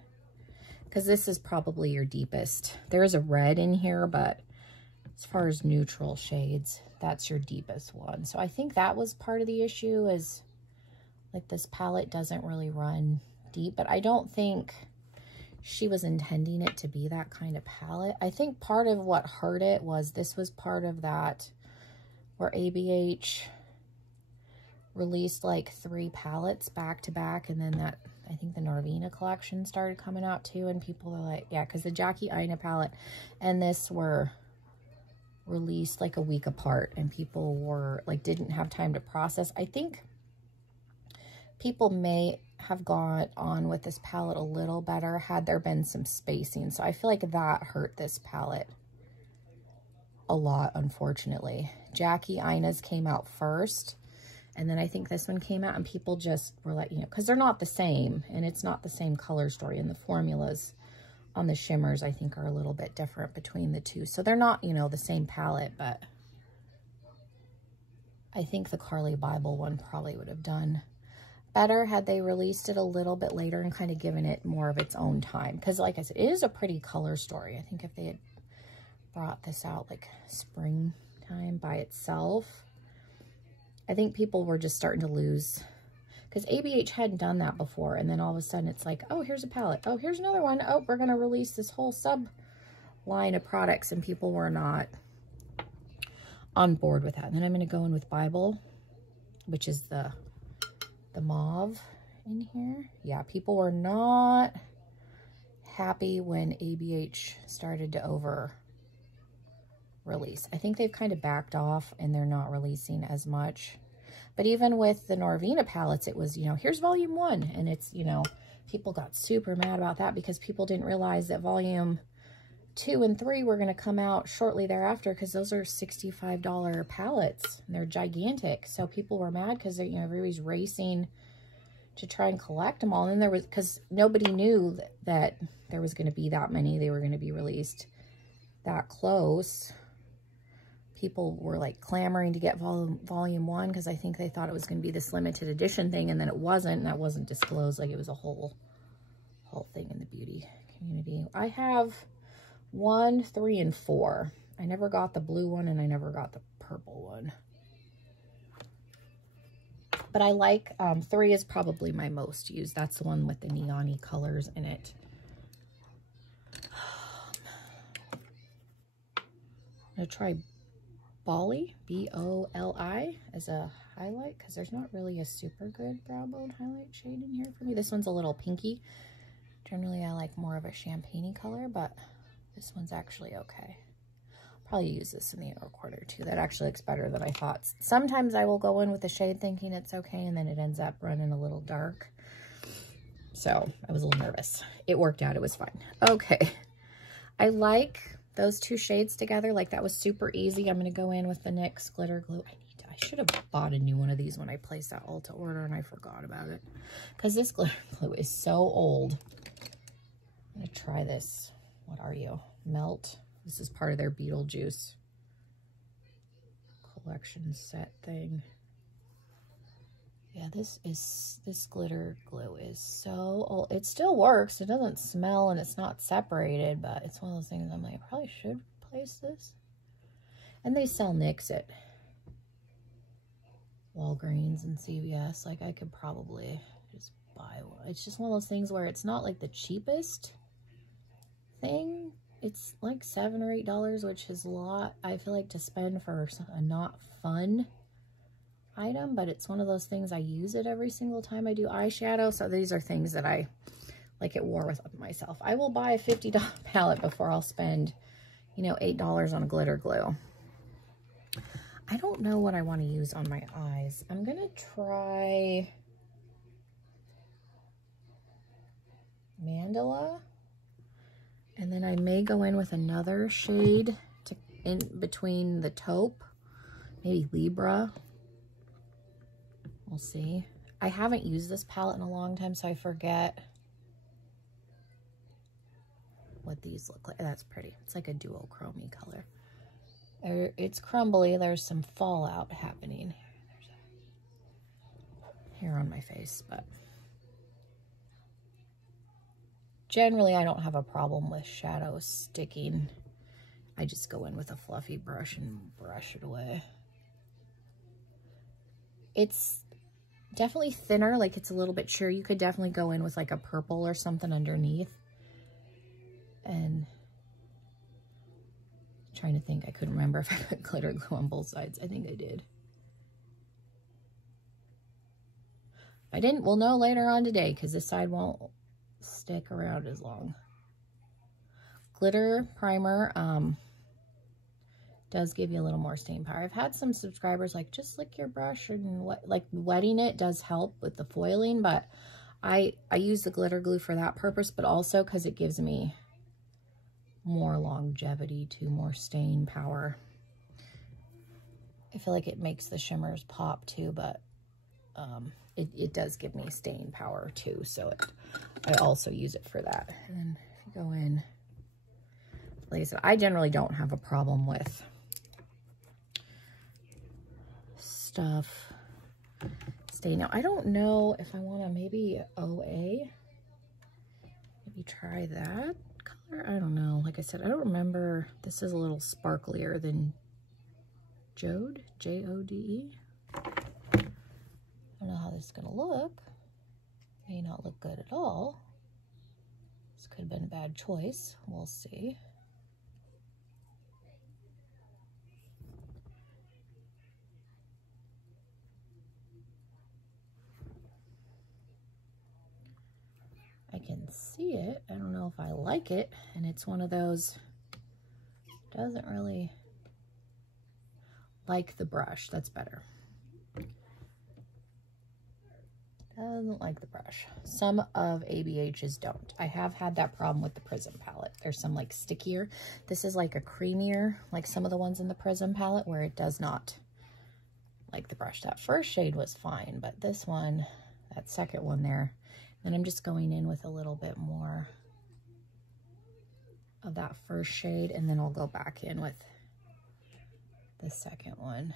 because this is probably your deepest. There is a red in here, but as far as neutral shades, that's your deepest one. So I think that was part of the issue, is like this palette doesn't really run deep, but I don't think she was intending it to be that kind of palette. I think part of what hurt it was this was part of that where ABH released like 3 palettes back to back, and then that, I think the Norvina collection started coming out too, and people are like, yeah, because the Jackie Aina palette and this were released like a week apart, and people were like, didn't have time to process. I think people may have gone on with this palette a little better had there been some spacing. So I feel like that hurt this palette a lot, unfortunately. Jackie Aina's came out first, and then I think this one came out, and people just were like, you know, because they're not the same, and it's not the same color story, and the formulas on the shimmers I think are a little bit different between the two. So they're not, you know, the same palette, but I think the Carly Bible one probably would have done better had they released it a little bit later and kind of given it more of its own time. Because like I said, it is a pretty color story. I think if they had brought this out like springtime by itself, I think people were just starting to lose, because ABH hadn't done that before. And then all of a sudden it's like, oh, here's a palette. Oh, here's another one. Oh, we're going to release this whole sub line of products, and people were not on board with that. And then I'm going to go in with Bible, which is the mauve in here. Yeah, people were not happy when ABH started to over release. I think they've kind of backed off and they're not releasing as much. But even with the Norvina palettes, it was, you know, here's volume 1, and it's, you know, people got super mad about that because people didn't realize that volume 2 and 3 were going to come out shortly thereafter, because those are $65 palettes and they're gigantic. So people were mad because, you know, everybody's racing to try and collect them all. And then there was, because nobody knew that there was going to be that many, they were going to be released that close. People were like clamoring to get volume 1, because I think they thought it was going to be this limited edition thing, and then it wasn't, and that wasn't disclosed. Like, it was a whole thing in the beauty community. I have 1, 3, and 4. I never got the blue one, and I never got the purple one. But I like, 3 is probably my most used. That's the one with the neon-y colors in it. I'm going to try Boli, B-O-L-I, as a highlight, because there's not really a super good brow bone highlight shade in here for me. This one's a little pinky. Generally, I like more of a champagne-y color, but this one's actually okay. Probably use this in the inner quarter too. That actually looks better than I thought. Sometimes I will go in with a shade thinking it's okay, and then it ends up running a little dark. So I was a little nervous. It worked out. It was fine. Okay. I like those 2 shades together. Like, that was super easy. I'm going to go in with the NYX Glitter Glue. I should have bought a new one of these when I placed that Ulta order, and I forgot about it, because this glitter glue is so old. I'm going to try this. What are you? Melt. This is part of their Beetlejuice collection set thing. Yeah, this glitter glue is so old. It still works. It doesn't smell, and it's not separated, but it's one of those things I'm like, I probably should replace this. And they sell NYX at Walgreens and CVS. Like, I could probably just buy one. It's just one of those things where it's not like the cheapest thing. It's like $7 or $8, which is a lot, I feel like, to spend for a not fun item, but it's one of those things I use it every single time I do eyeshadow. So these are things that I like at war with myself. I will buy a $50 palette before I'll spend, you know, $8 on a glitter glue. I don't know what I want to use on my eyes. I'm gonna try Mandala, and then I may go in with another shade in between the taupe, maybe Libra. We'll see. I haven't used this palette in a long time, so I forget what these look like. That's pretty. It's like a duochrome color. It's crumbly. There's some fallout happening. There's a hair on my face, but generally I don't have a problem with shadow sticking. I just go in with a fluffy brush and brush it away. It's definitely thinner, like it's a little bit sheer. You could definitely go in with like a purple or something underneath. And trying to think, I couldn't remember if I put glitter glue on both sides. I think I did. If I didn't, we'll know later on today, because this side won't stick around as long. Glitter primer does give you a little more stain power. I've had some subscribers like, just lick your brush, and like wetting it does help with the foiling, but I use the glitter glue for that purpose, but also because it gives me more longevity to more stain power. I feel like it makes the shimmers pop too, but it does give me stain power too, so I also use it for that. And then if you go in, like I said, I generally don't have a problem with stuff staying. Now I don't know if I want to maybe OA, maybe try that color. I don't know. Like I said, I don't remember. This is a little sparklier than Jode, Jode. I don't know how this is gonna look. May not look good at all. This could have been a bad choice. We'll see. I can see it. I don't know if I like it. And it's one of those, doesn't really like the brush. That's better. Doesn't like the brush. Some of ABH's don't. I have had that problem with the Prism palette. There's some like stickier. This is like a creamier, like some of the ones in the Prism palette, where it does not like the brush. That first shade was fine, but this one, that second one there, and I'm just going in with a little bit more of that first shade, and then I'll go back in with the second one.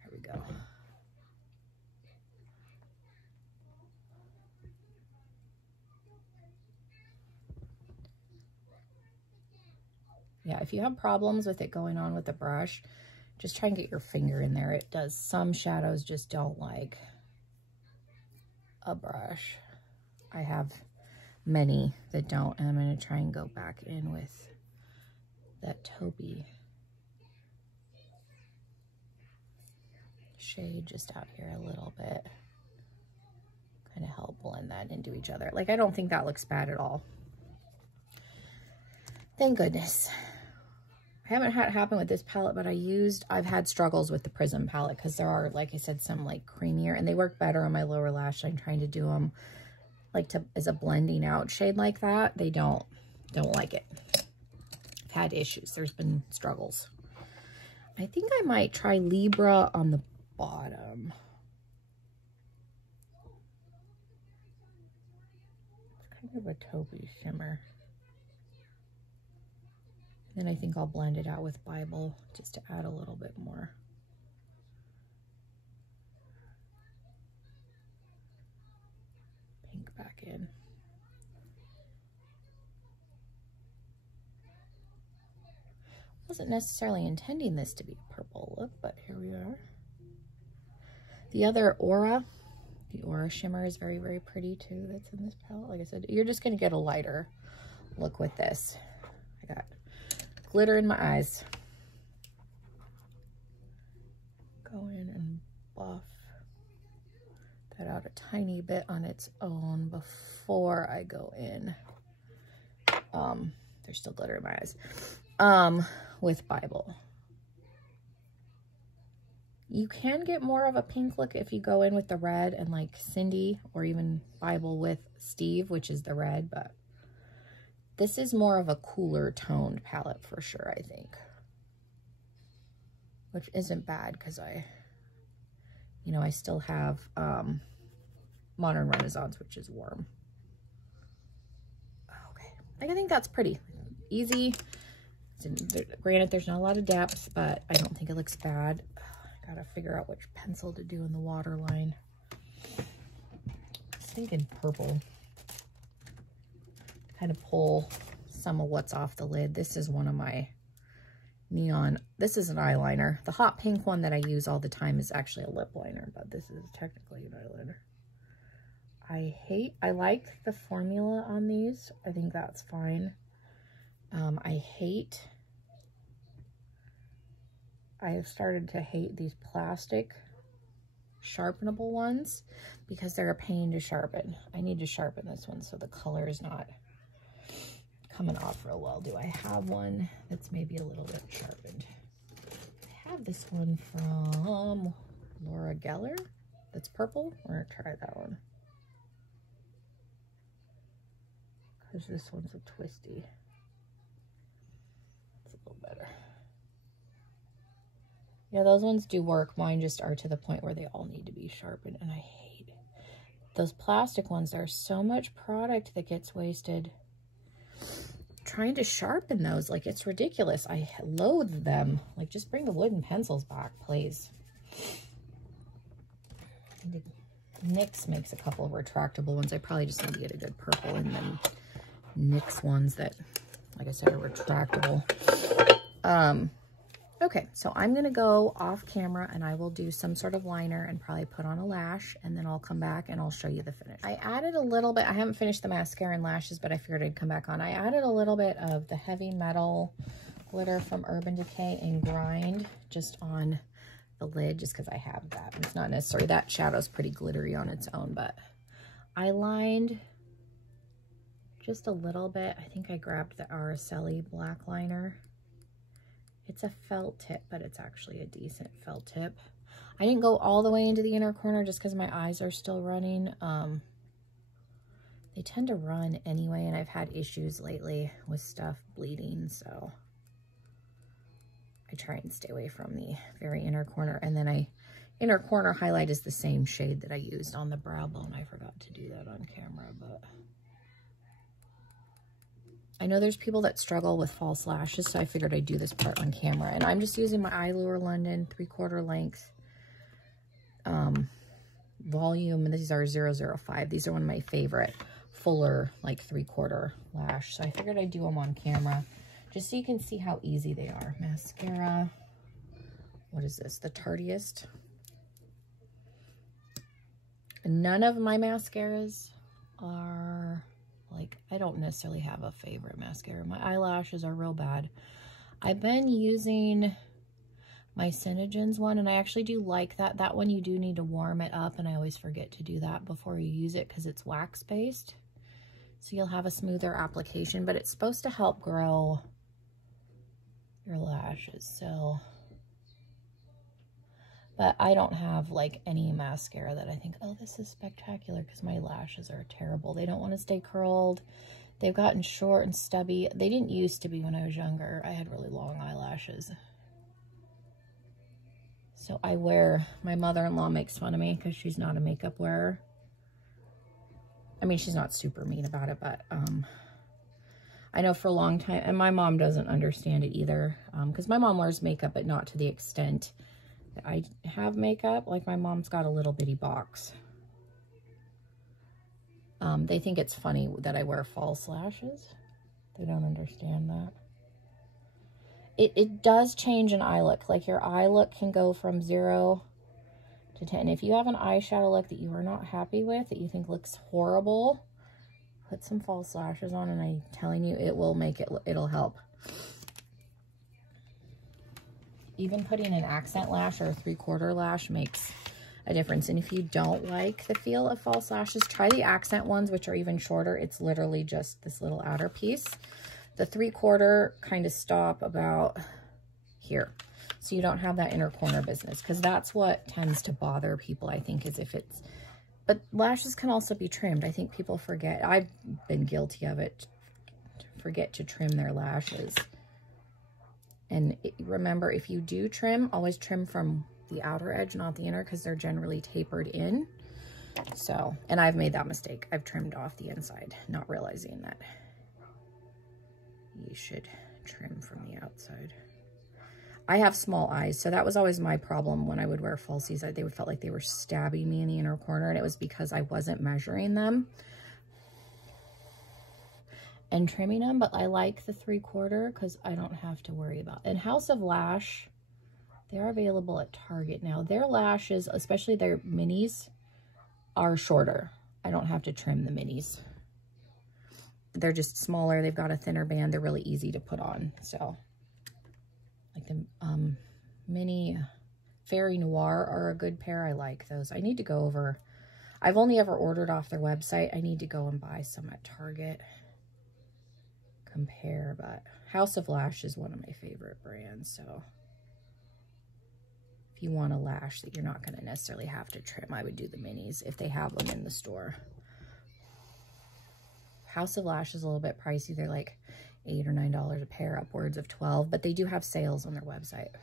There we go. Yeah, if you have problems with it going on with the brush, just try and get your finger in there. It does. Some shadows just don't like a brush. I have many that don't, and I'm going to try and go back in with that taupey shade just out here a little bit. Kind of help blend that into each other. Like, I don't think that looks bad at all. Thank goodness. I haven't had it happen with this palette, but I've had struggles with the Prism palette, because there are, like I said, some like creamier, and they work better on my lower lash. I'm trying to do them like as a blending out shade like that. They don't like it. I've had issues. There's been struggles. I think I might try Libra on the bottom. It's kind of a taupey shimmer. Then I think I'll blend it out with Bible just to add a little bit more. Pink back in. Wasn't necessarily intending this to be a purple look, but here we are. The other Aura, The Aura Shimmer is very, very pretty too. That's in this palette. Like I said, you're just going to get a lighter look with this. I got glitter in my eyes. Go in and buff that out a tiny bit on its own before I go in. There's still glitter in my eyes. With Bible. You can get more of a pink look if you go in with the red and like Cindy, or even Bible with Steve, which is the red, but this is more of a cooler toned palette for sure, I think. Which isn't bad because I still have Modern Renaissance, which is warm. Okay, I think that's pretty easy. Granted, there's not a lot of depth, but I don't think it looks bad. I gotta figure out which pencil to do in the waterline. I was thinking purple. Kind of pull some of what's off the lid. This is one of my neon. This is an eyeliner. The hot pink one that I use all the time is actually a lip liner, but this is technically an eyeliner. I like the formula on these. I think that's fine. I have started to hate these plastic sharpenable ones because they're a pain to sharpen. I need to sharpen this one so the color is not coming off real well. Do I have one that's maybe a little bit sharpened? I have this one from Laura Geller that's purple. We're gonna try that one because this one's a twisty. It's a little better. Yeah, those ones do work. Mine just are to the point where they all need to be sharpened, and I hate it. Those plastic ones, there's so much product that gets wasted trying to sharpen those. Like, it's ridiculous. I loathe them. Like, just bring the wooden pencils back, please. NYX makes a couple of retractable ones. I probably just need to get a good purple and then NYX ones that, like I said, are retractable. Okay, so I'm going to go off camera and I will do some sort of liner and probably put on a lash, and then I'll come back and I'll show you the finish. I added a little bit, I haven't finished the mascara and lashes, but I figured I'd come back on. I added a little bit of the Heavy Metal glitter from Urban Decay and Grind just on the lid, just because I have that. It's not necessary. That shadow's pretty glittery on its own, but I lined just a little bit. I think I grabbed the Araceli black liner. It's a felt tip, but it's actually a decent felt tip. I didn't go all the way into the inner corner just because my eyes are still running. They tend to run anyway, and I've had issues lately with stuff bleeding, so I try and stay away from the very inner corner. And then inner corner highlight is the same shade that I used on the brow bone. I forgot to do that on camera, but I know there's people that struggle with false lashes, so I figured I'd do this part on camera. And I'm just using my Eyelure London 3/4 length volume, and these are 005. These are one of my favorite fuller, like 3/4 lash. So I figured I'd do them on camera just so you can see how easy they are. Mascara. What is this? The Tardiest. None of my mascaras are... like, I don't necessarily have a favorite mascara. My eyelashes are real bad. I've been using my Synogens one, and I actually do like that. That one you do need to warm it up, and I always forget to do that before you use it because it's wax-based. So you'll have a smoother application, but it's supposed to help grow your lashes, so... But I don't have, like, any mascara that I think, oh, this is spectacular, because my lashes are terrible. They don't want to stay curled. They've gotten short and stubby. They didn't used to be when I was younger. I had really long eyelashes. So I wear, my mother-in-law makes fun of me because she's not a makeup wearer. I mean, she's not super mean about it, but I know for a long time, and my mom doesn't understand it either, because my mom wears makeup, but not to the extent I have makeup. Like, my mom's got a little bitty box. They think it's funny that I wear false lashes. They don't understand that. It does change an eye look. Like, your eye look can go from 0 to 10. If you have an eyeshadow look that you are not happy with, that you think looks horrible, put some false lashes on, and I'm telling you, it will make it, it'll help. Even putting an accent lash or a 3/4 lash makes a difference. And if you don't like the feel of false lashes, try the accent ones, which are even shorter. It's literally just this little outer piece. The 3/4 kind of stop about here, so you don't have that inner corner business, because that's what tends to bother people, I think, is if it's, but lashes can also be trimmed. I think people forget. I've been guilty of it. Forget to trim their lashes. And remember, if you do trim, always trim from the outer edge, not the inner, because they're generally tapered in. So, and I've made that mistake. I've trimmed off the inside, not realizing that you should trim from the outside. I have small eyes, so that was always my problem when I would wear falsies. They would felt like they were stabbing me in the inner corner, and it was because I wasn't measuring them and trimming them. But I like the 3/4 because I don't have to worry about it. And House of Lash, they're available at Target now. Their lashes, especially their minis, are shorter. I don't have to trim the minis. They're just smaller. They've got a thinner band. They're really easy to put on. So, like the mini Fairy Noir are a good pair. I like those. I need to go over. I've only ever ordered off their website. I need to go and buy some at Target. Compare, but House of Lash is one of my favorite brands. So if you want a lash that you're not going to necessarily have to trim, I would do the minis if they have them in the store. House of Lash is a little bit pricey. They're like $8 or $9 a pair, upwards of $12, but they do have sales on their website.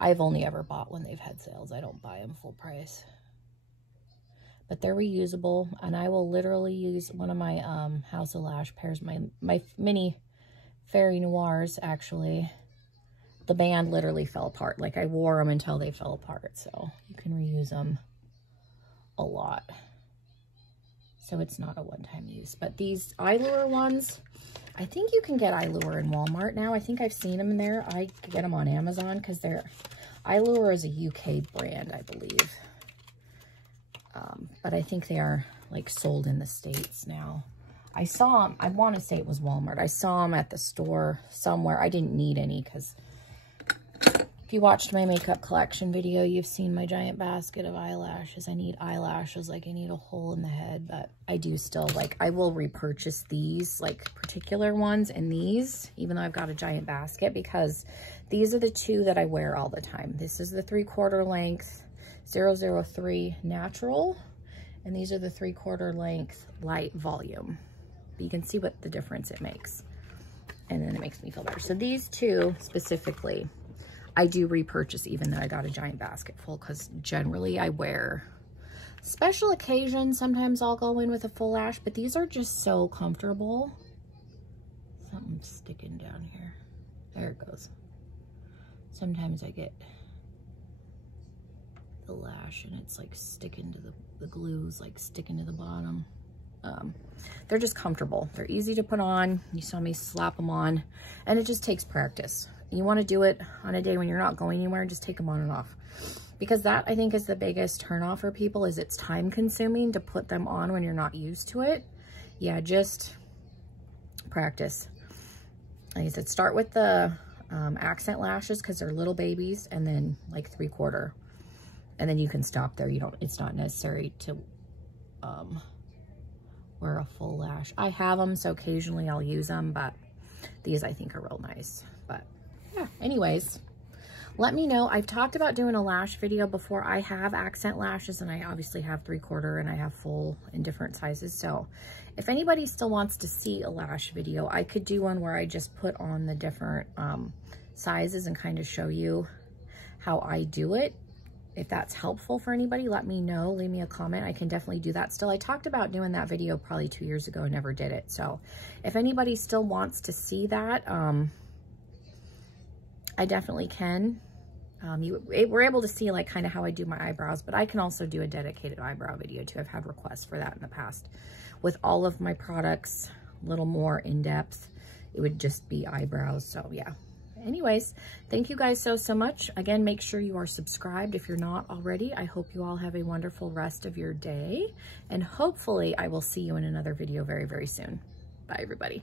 I've only ever bought when they've had sales. I don't buy them full price. But they're reusable, and I will literally use one of my House of Lash pairs, my mini Fairy Noirs, actually. The band literally fell apart. Like, I wore them until they fell apart, so you can reuse them a lot. So it's not a one-time use. But these eye lure ones, I think you can get eye lure in Walmart now. I think I've seen them in there. I get them on Amazon because they're, eye lure is a UK brand, I believe. But I think they are like sold in the States now. I saw them, I want to say it was Walmart. I saw them at the store somewhere. I didn't need any because if you watched my makeup collection video, you've seen my giant basket of eyelashes. I need eyelashes like I need a hole in the head, but I do still like, I will repurchase these like particular ones and these, even though I've got a giant basket, because these are the two that I wear all the time. This is the 3/4 length 003 natural, and these are the 3/4 length light volume. But you can see what the difference it makes, and then it makes me feel better. So these two specifically, I do repurchase even though I got a giant basket full, because generally I wear special occasions. Sometimes I'll go in with a full lash, but these are just so comfortable. Something's sticking down here. There it goes. Sometimes I get the lash and it's like sticking to the glue's like sticking to the bottom. They're just comfortable. They're easy to put on. You saw me slap them on, and it just takes practice. You want to do it on a day when you're not going anywhere, just take them on and off. Because that, I think, is the biggest turnoff for people, is it's time consuming to put them on when you're not used to it. Yeah, just practice. Like I said, start with the accent lashes because they're little babies, and then like 3/4. And then you can stop there. You don't, it's not necessary to wear a full lash. I have them, so occasionally I'll use them, but these I think are real nice. But yeah, anyways, let me know. I've talked about doing a lash video before. I have accent lashes, and I obviously have 3/4, and I have full in different sizes. So if anybody still wants to see a lash video, I could do one where I just put on the different sizes and kind of show you how I do it. If that's helpful for anybody, let me know. Leave me a comment. I can definitely do that still. I talked about doing that video probably 2 years ago and never did it. So if anybody still wants to see that, I definitely can. We're able to see like kind of how I do my eyebrows, but I can also do a dedicated eyebrow video too. I've had requests for that in the past. With all of my products, a little more in depth, it would just be eyebrows. So yeah, anyways, thank you guys so much. Again, make sure you are subscribed if you're not already. I hope you all have a wonderful rest of your day, and hopefully I will see you in another video very, very soon. Bye, everybody.